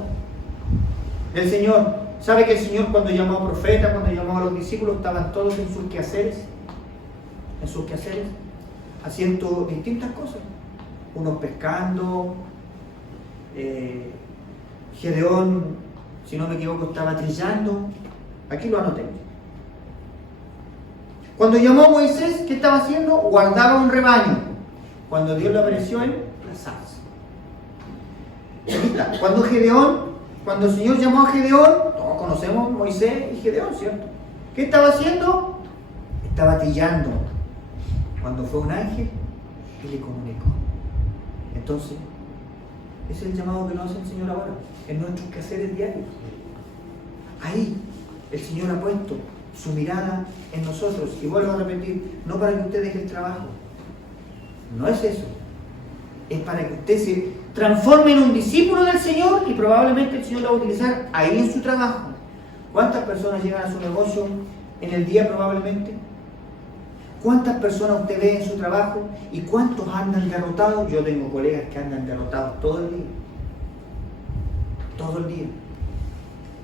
del Señor. ¿Sabe que el Señor cuando llamó a profetas, cuando llamó a los discípulos, estaban todos en sus quehaceres? En sus quehaceres, haciendo distintas cosas. Unos pescando, Gedeón, si no me equivoco, estaba trillando. Aquí lo anoté. Cuando llamó a Moisés, ¿qué estaba haciendo? Guardaba un rebaño. Cuando Dios le apareció en la zarza. Cuando el Señor llamó a Gedeón, todos conocemos Moisés y Gedeón, ¿cierto? ¿Qué estaba haciendo? Estaba trillando. Cuando fue un ángel y le comunicó. Entonces, ese es el llamado que nos hace el Señor ahora, en nuestros quehaceres diarios. Ahí el Señor ha puesto su mirada en nosotros. Y vuelvo a repetir, no para que usted deje el trabajo. No es eso. Es para que usted se transforme en un discípulo del Señor y probablemente el Señor lo va a utilizar ahí en su trabajo. ¿Cuántas personas llegan a su negocio en el día probablemente? ¿Cuántas personas usted ve en su trabajo y cuántos andan derrotados? Yo tengo colegas que andan derrotados todo el día. Todo el día.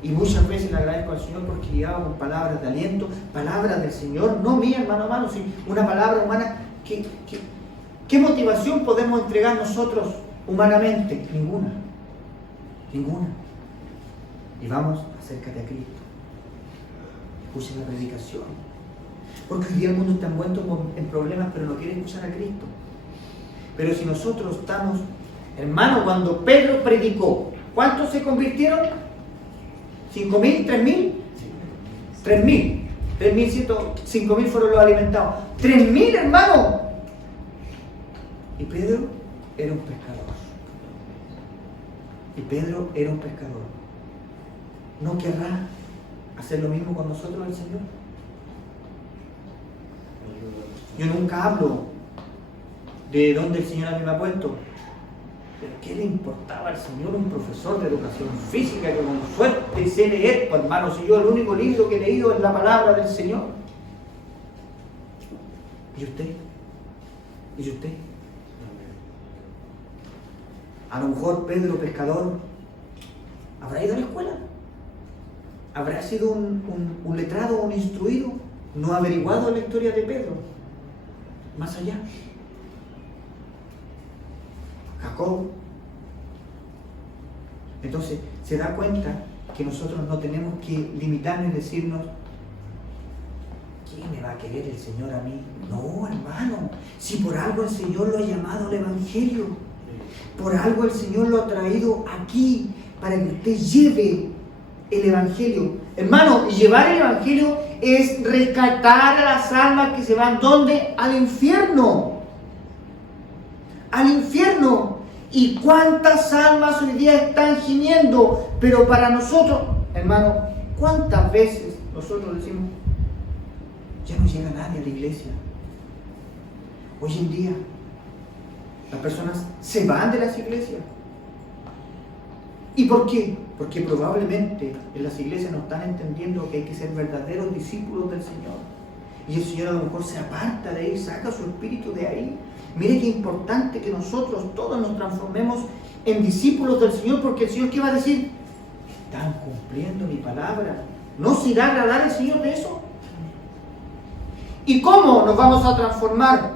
Y muchas veces le agradezco al Señor porque llegaba con palabras de aliento, palabras del Señor, no mía, hermano, sino una palabra humana. ¿Qué motivación podemos entregar nosotros humanamente? Ninguna. Ninguna. Y vamos, acércate a Cristo. Escucha la predicación. Porque hoy día el mundo está envuelto en problemas, pero no quiere escuchar a Cristo. Pero si nosotros estamos, hermano, cuando Pedro predicó, ¿cuántos se convirtieron? ¿5.000? ¿3.000? 3.000. 5.000 fueron los alimentados. 3.000, hermano. Y Pedro era un pescador. ¿No querrá hacer lo mismo con nosotros el Señor? Yo nunca hablo de dónde el Señor a mí me ha puesto. ¿Pero qué le importaba al Señor un profesor de educación física que con suerte sé leer? Pues hermano, si yo el único libro que he leído es la palabra del Señor. ¿Y usted? ¿Y usted? A lo mejor Pedro, pescador, ¿habrá ido a la escuela? ¿Habrá sido un letrado, un instruido? ¿No ha averiguado la historia de Pedro? Más allá. Jacob. Entonces, se da cuenta que nosotros no tenemos que limitarnos y decirnos, ¿quién me va a querer el Señor a mí? No, hermano, si por algo el Señor lo ha llamado al Evangelio, por algo el Señor lo ha traído aquí, para que usted lleve el Evangelio. Hermano, llevar el Evangelio es rescatar a las almas que se van, ¿dónde? Al infierno. Al infierno. ¿Y cuántas almas hoy día están gimiendo? Pero para nosotros, hermano, ¿cuántas veces nosotros decimos, ya no llega nadie a la iglesia? Hoy en día, las personas se van de las iglesias. ¿Y por qué? Porque probablemente en las iglesias no están entendiendo que hay que ser verdaderos discípulos del Señor. Y el Señor a lo mejor se aparta de ahí, saca su espíritu de ahí. Mire qué importante que nosotros todos nos transformemos en discípulos del Señor, porque el Señor, ¿qué va a decir? Están cumpliendo mi palabra. ¿No se irá a agradar el Señor de eso? ¿Y cómo nos vamos a transformar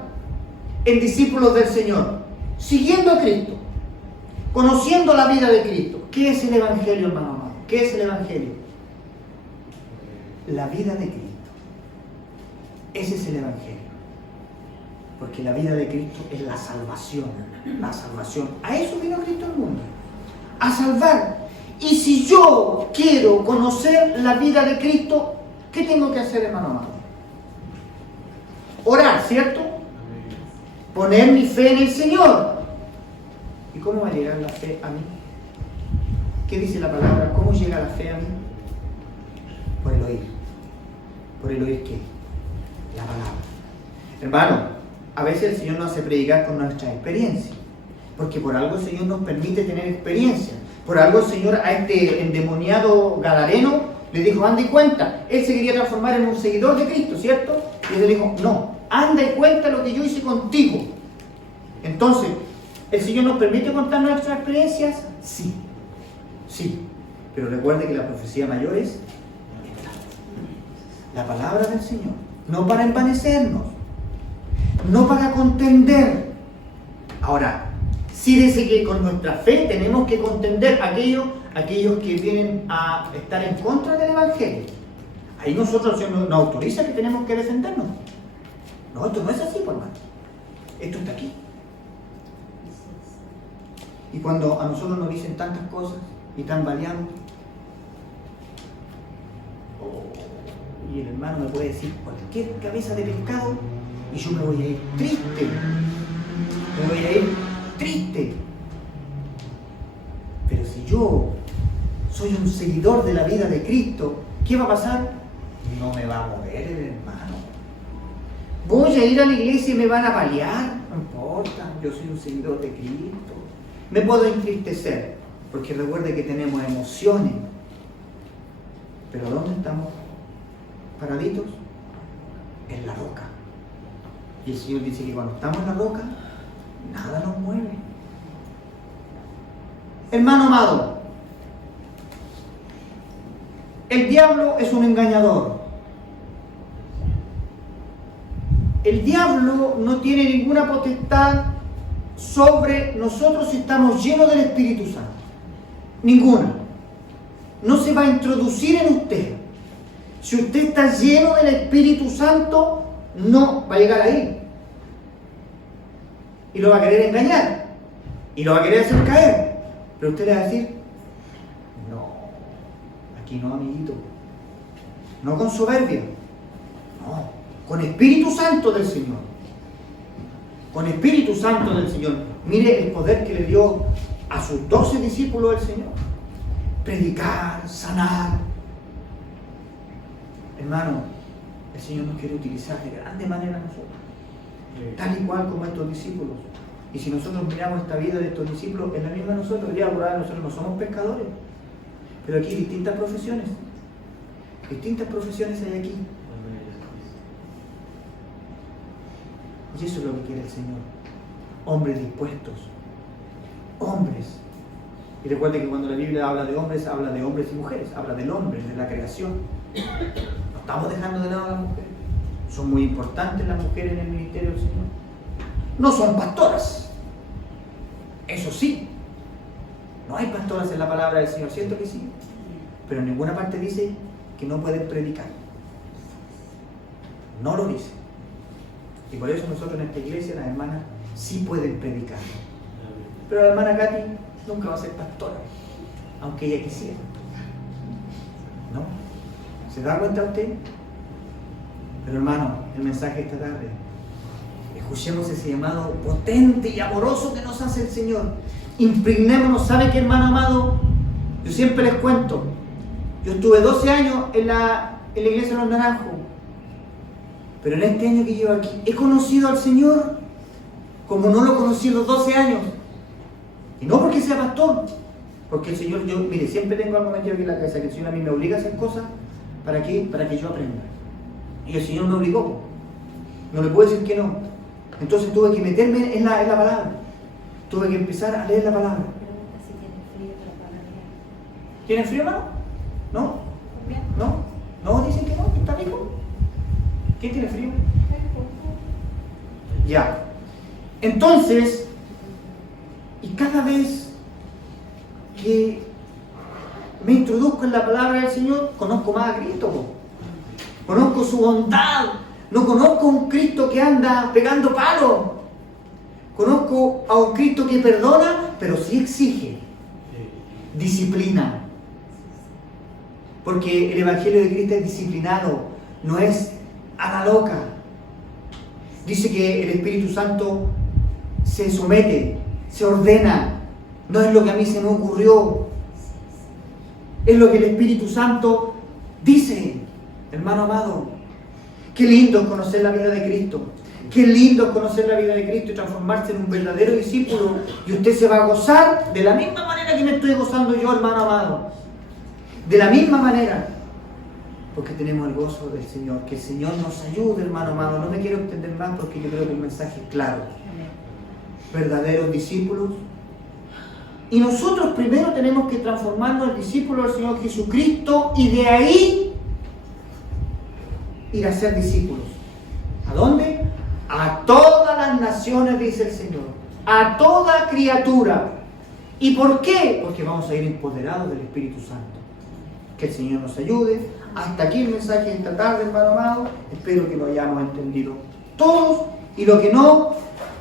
en discípulos del Señor? Siguiendo a Cristo, conociendo la vida de Cristo. ¿Qué es el Evangelio, hermano amado? ¿Qué es el Evangelio? La vida de Cristo. Ese es el Evangelio. Porque la vida de Cristo es la salvación. La salvación. A eso vino Cristo al mundo. A salvar. Y si yo quiero conocer la vida de Cristo, ¿qué tengo que hacer, hermano amado? Orar, ¿cierto? Poner mi fe en el Señor. ¿Y cómo va a llegar la fe a mí? ¿Qué dice la palabra? ¿Cómo llega la fe a mí? Por el oír. ¿Por el oír qué? La palabra. Hermano, a veces el Señor nos hace predicar con nuestra experiencia, porque por algo el Señor nos permite tener experiencia. Por algo el Señor a este endemoniado gadareno le dijo, anda y cuenta. Él se quería transformar en un seguidor de Cristo, ¿cierto? Y él le dijo, no, anda y cuenta lo que yo hice contigo. Entonces, ¿el Señor nos permite contar nuestras experiencias? Sí, sí. Pero recuerde que la profecía mayor es esta. La palabra del Señor. No para envanecernos. No para contender. Ahora, sí dice que con nuestra fe tenemos que contender aquellos que vienen a estar en contra del Evangelio. Ahí nosotros el Señor nos autoriza que tenemos que defendernos. No, esto no es así, por hermano. Esto está aquí. Y cuando a nosotros nos dicen tantas cosas y tan variadas, y el hermano me puede decir cualquier cabeza de pescado y yo me voy a ir triste. Me voy a ir triste. Pero si yo soy un seguidor de la vida de Cristo, ¿qué va a pasar? No me va a mover el hermano. Voy a ir a la iglesia y me van a paliar. No importa, yo soy un seguidor de Cristo. Me puedo entristecer, porque recuerde que tenemos emociones. Pero ¿dónde estamos paraditos? En la roca. Y el Señor dice que cuando estamos en la roca, nada nos mueve. Hermano amado, El diablo es un engañador. El diablo no tiene ninguna potestad sobre nosotros si estamos llenos del Espíritu Santo. Ninguna. No se va a introducir en usted. Si usted está lleno del Espíritu Santo, no va a llegar ahí. Y lo va a querer engañar. Y lo va a querer hacer caer. Pero usted le va a decir, no, aquí no, amiguito. No con soberbia. No, con Espíritu Santo del Señor. Con Espíritu Santo del Señor. Mire el poder que le dio a sus 12 discípulos el Señor. Predicar, sanar. Hermano, el Señor nos quiere utilizar de grande manera a nosotros. Tal y cual como estos discípulos. Y si nosotros miramos esta vida de estos discípulos, es la misma nosotros. El día laboral nosotros no somos pescadores. Pero aquí hay distintas profesiones. Distintas profesiones hay aquí. Y eso es lo que quiere el Señor. Hombres dispuestos. Hombres. Y recuerde que cuando la Biblia habla de hombres y mujeres. Habla del hombre, de la creación. No estamos dejando de lado a las mujeres. Son muy importantes las mujeres en el ministerio del Señor. No son pastoras. Eso sí. No hay pastoras en la palabra del Señor. Siento que sí. Pero en ninguna parte dice que no pueden predicar. No lo dice. Y por eso nosotros en esta iglesia, las hermanas sí pueden predicar. Pero la hermana Katy nunca va a ser pastora, aunque ella quisiera. ¿No? ¿Se da cuenta usted? Pero hermano, el mensaje esta tarde, escuchemos ese llamado potente y amoroso que nos hace el Señor. Impregnémonos. ¿Sabe qué, hermano amado? Yo siempre les cuento. Yo estuve 12 años en la iglesia de los Naranjos. Pero en este año que llevo aquí, he conocido al Señor como no lo conocí en los 12 años. Y no porque sea pastor, porque el Señor, yo, mire, siempre tengo algo metido aquí en la cabeza, que el Señor a mí me obliga a hacer cosas, ¿para qué? Para que yo aprenda. Y el Señor me obligó. No le puedo decir que no. Entonces tuve que meterme en la palabra. Tuve que empezar a leer la palabra. ¿Tienen frío, hermano? ¿No? ¿No? ¿No? ¿Dicen que no? ¿Está rico? ¿Quién tiene frío? Ya. Entonces, y cada vez que me introduzco en la palabra del Señor, conozco más a Cristo. Conozco su bondad. No conozco a un Cristo que anda pegando palos. Conozco a un Cristo que perdona, pero sí exige. Disciplina. Porque el Evangelio de Cristo es disciplinado, no es a la loca. Dice que el Espíritu Santo se somete, se ordena. No es lo que a mí se me ocurrió. Es lo que el Espíritu Santo dice. Hermano amado, qué lindo es conocer la vida de Cristo. Qué lindo es conocer la vida de Cristo y transformarse en un verdadero discípulo. Y usted se va a gozar de la misma manera que me estoy gozando yo, hermano amado. De la misma manera. Porque tenemos el gozo del Señor. Que el Señor nos ayude, hermano amado. No me quiero extender más porque yo creo que el mensaje es claro. Verdaderos discípulos. Y nosotros primero tenemos que transformarnos en discípulos del Señor Jesucristo y de ahí ir a ser discípulos. ¿A dónde? A todas las naciones, dice el Señor. A toda criatura. ¿Y por qué? Porque vamos a ir empoderados del Espíritu Santo. Que el Señor nos ayude. Hasta aquí el mensaje de esta tarde, hermano amado. Espero que lo hayamos entendido todos. Y lo que no,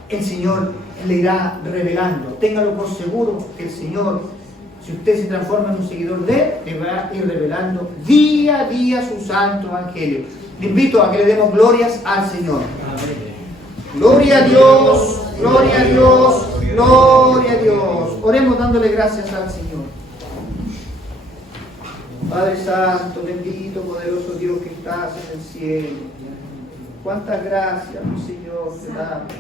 el Señor le irá revelando. Téngalo por seguro que el Señor, si usted se transforma en un seguidor de Él, le va a ir revelando día a día su santo evangelio. Le invito a que le demos glorias al Señor. Gloria a Dios, gloria a Dios, gloria a Dios. Oremos dándole gracias al Señor. Padre Santo, bendito, poderoso Dios que estás en el cielo. Cuántas gracias, mi Señor, te damos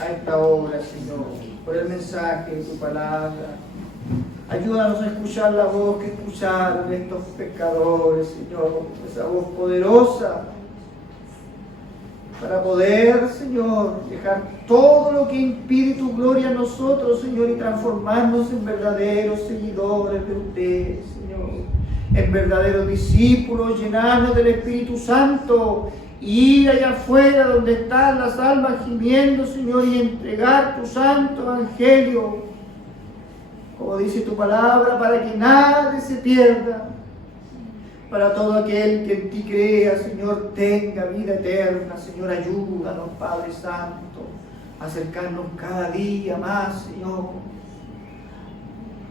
a esta hora, Señor, por el mensaje de tu palabra. Ayúdanos a escuchar la voz que escucharon estos pecadores, Señor, esa voz poderosa, para poder, Señor, dejar todo lo que impide tu gloria a nosotros, Señor, y transformarnos en verdaderos seguidores de usted, Señor. en verdaderos discípulos, llenarnos del Espíritu Santo, ir allá afuera donde están las almas gimiendo, Señor, y entregar tu santo evangelio, como dice tu palabra, para que nadie se pierda, para todo aquel que en ti crea, Señor, tenga vida eterna. Señor, ayúdanos, Padre Santo, a acercarnos cada día más, Señor,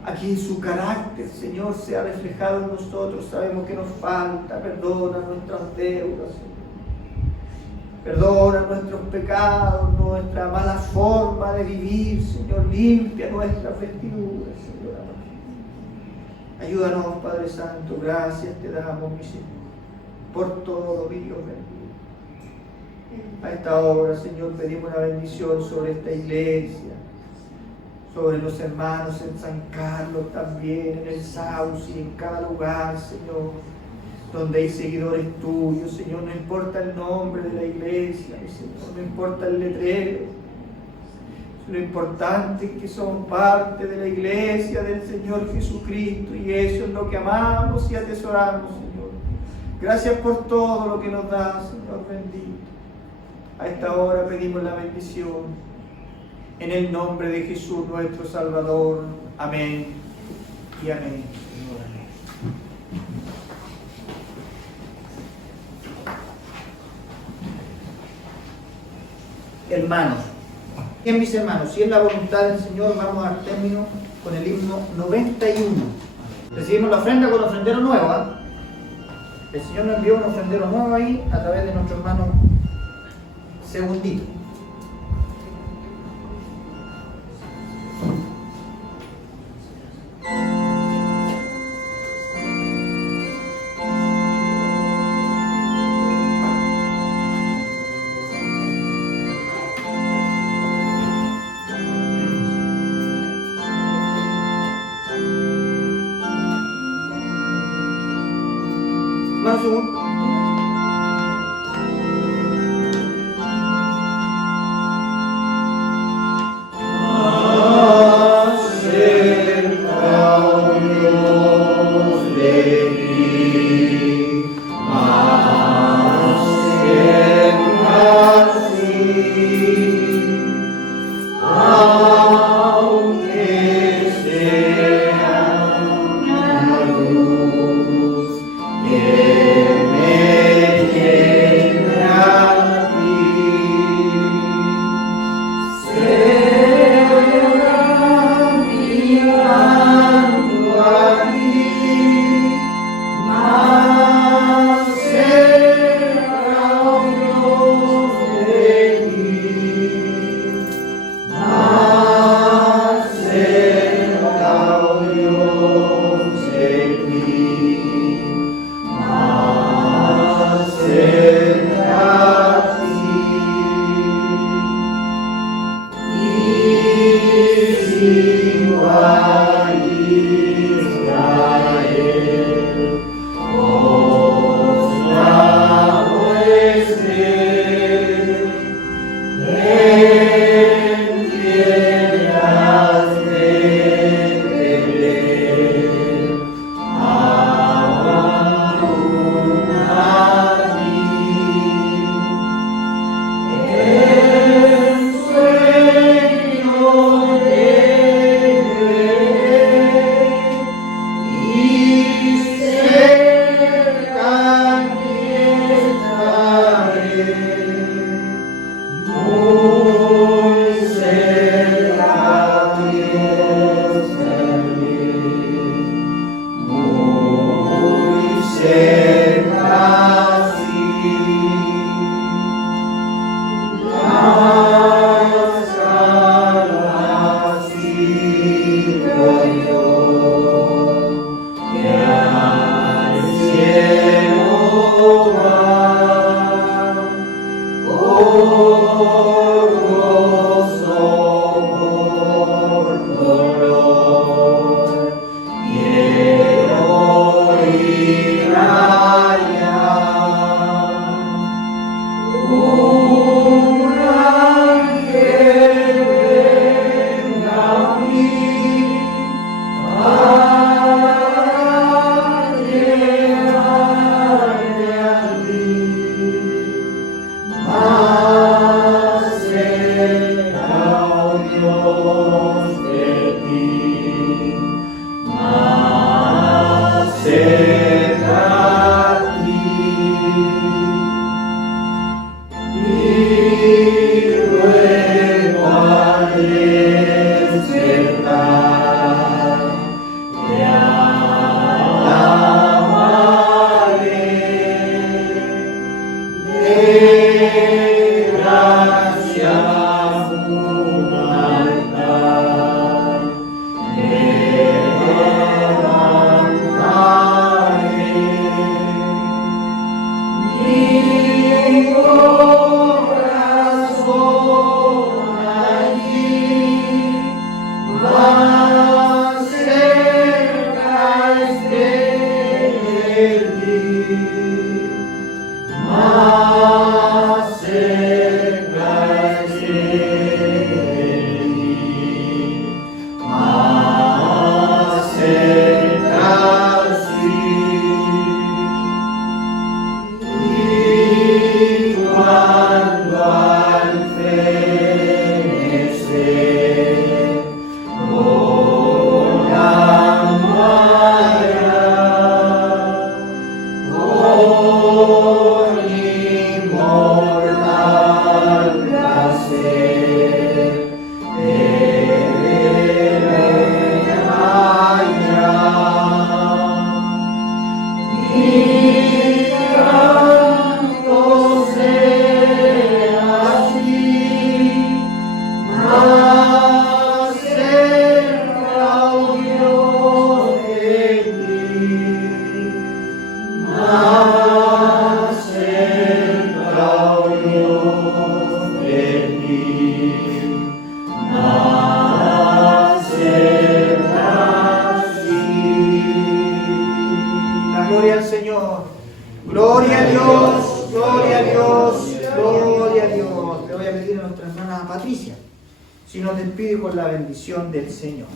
a que su carácter, Señor, sea reflejado en nosotros. Sabemos que nos falta. Perdona nuestras deudas, Señor. Perdona nuestros pecados, nuestra mala forma de vivir, Señor. Limpia nuestras vestiduras, Señor. Ayúdanos, Padre Santo. Gracias te damos, mi Señor, por todo, mi Dios bendito. A esta hora, Señor, pedimos una bendición sobre esta iglesia, sobre los hermanos en San Carlos también, en el Sauce y en cada lugar, Señor, donde hay seguidores tuyos, Señor. No importa el nombre de la iglesia, Señor, no importa el letrero. Lo importante es que son parte de la iglesia del Señor Jesucristo, y eso es lo que amamos y atesoramos, Señor. Gracias por todo lo que nos da, Señor bendito. A esta hora pedimos la bendición en el nombre de Jesús nuestro Salvador. Amén y amén. Hermanos, bien, mis hermanos, si es la voluntad del Señor, vamos al término con el himno 91. Recibimos la ofrenda con ofrendero nuevo, ¿eh? El Señor nos envió un ofrendero nuevo ahí a través de nuestro hermano Segundito. Más un. si nos despide con la bendición del Señor.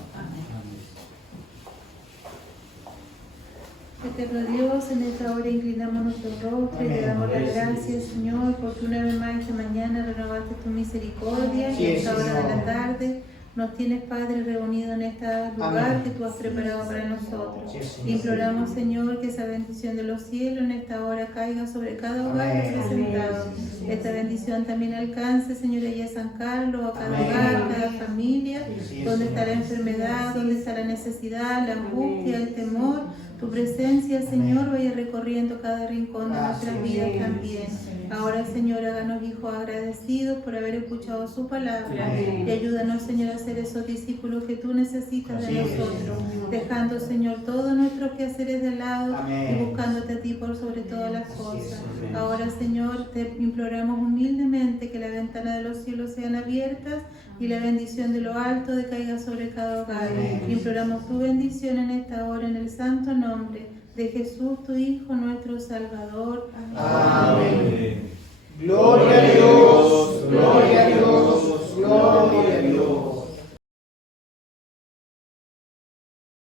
Eterno Dios, en esta hora inclinamos nuestro rostro y te damos las gracias, Señor, porque una vez más esta mañana renovaste tu misericordia y a esta hora de la tarde nos tienes, Padre, reunidos en este lugar que tú has preparado para nosotros. Imploramos, Señor, que esa bendición de los cielos en esta hora caiga sobre cada hogar representado. Esta bendición también alcance, Señor, allá a San Carlos, a cada hogar, a cada familia, donde está la enfermedad, donde está la necesidad, la angustia, el temor. Tu presencia, Señor, vaya recorriendo cada rincón de nuestras vidas también. Ahora, Señor, háganos hijos agradecidos por haber escuchado su palabra y ayúdanos, Señor, a ser esos discípulos que tú necesitas de nosotros, dejando, Señor, todos nuestros quehaceres de lado y buscándote a ti por sobre todas las cosas. Ahora, Señor, te imploramos humildemente que la ventana de los cielos sean abiertas y la bendición de lo alto decaiga sobre cada hogar. Imploramos tu bendición en esta hora, en el santo nombre de Jesús, tu Hijo, nuestro Salvador. Amén. Gloria a Dios, gloria a Dios, gloria a Dios.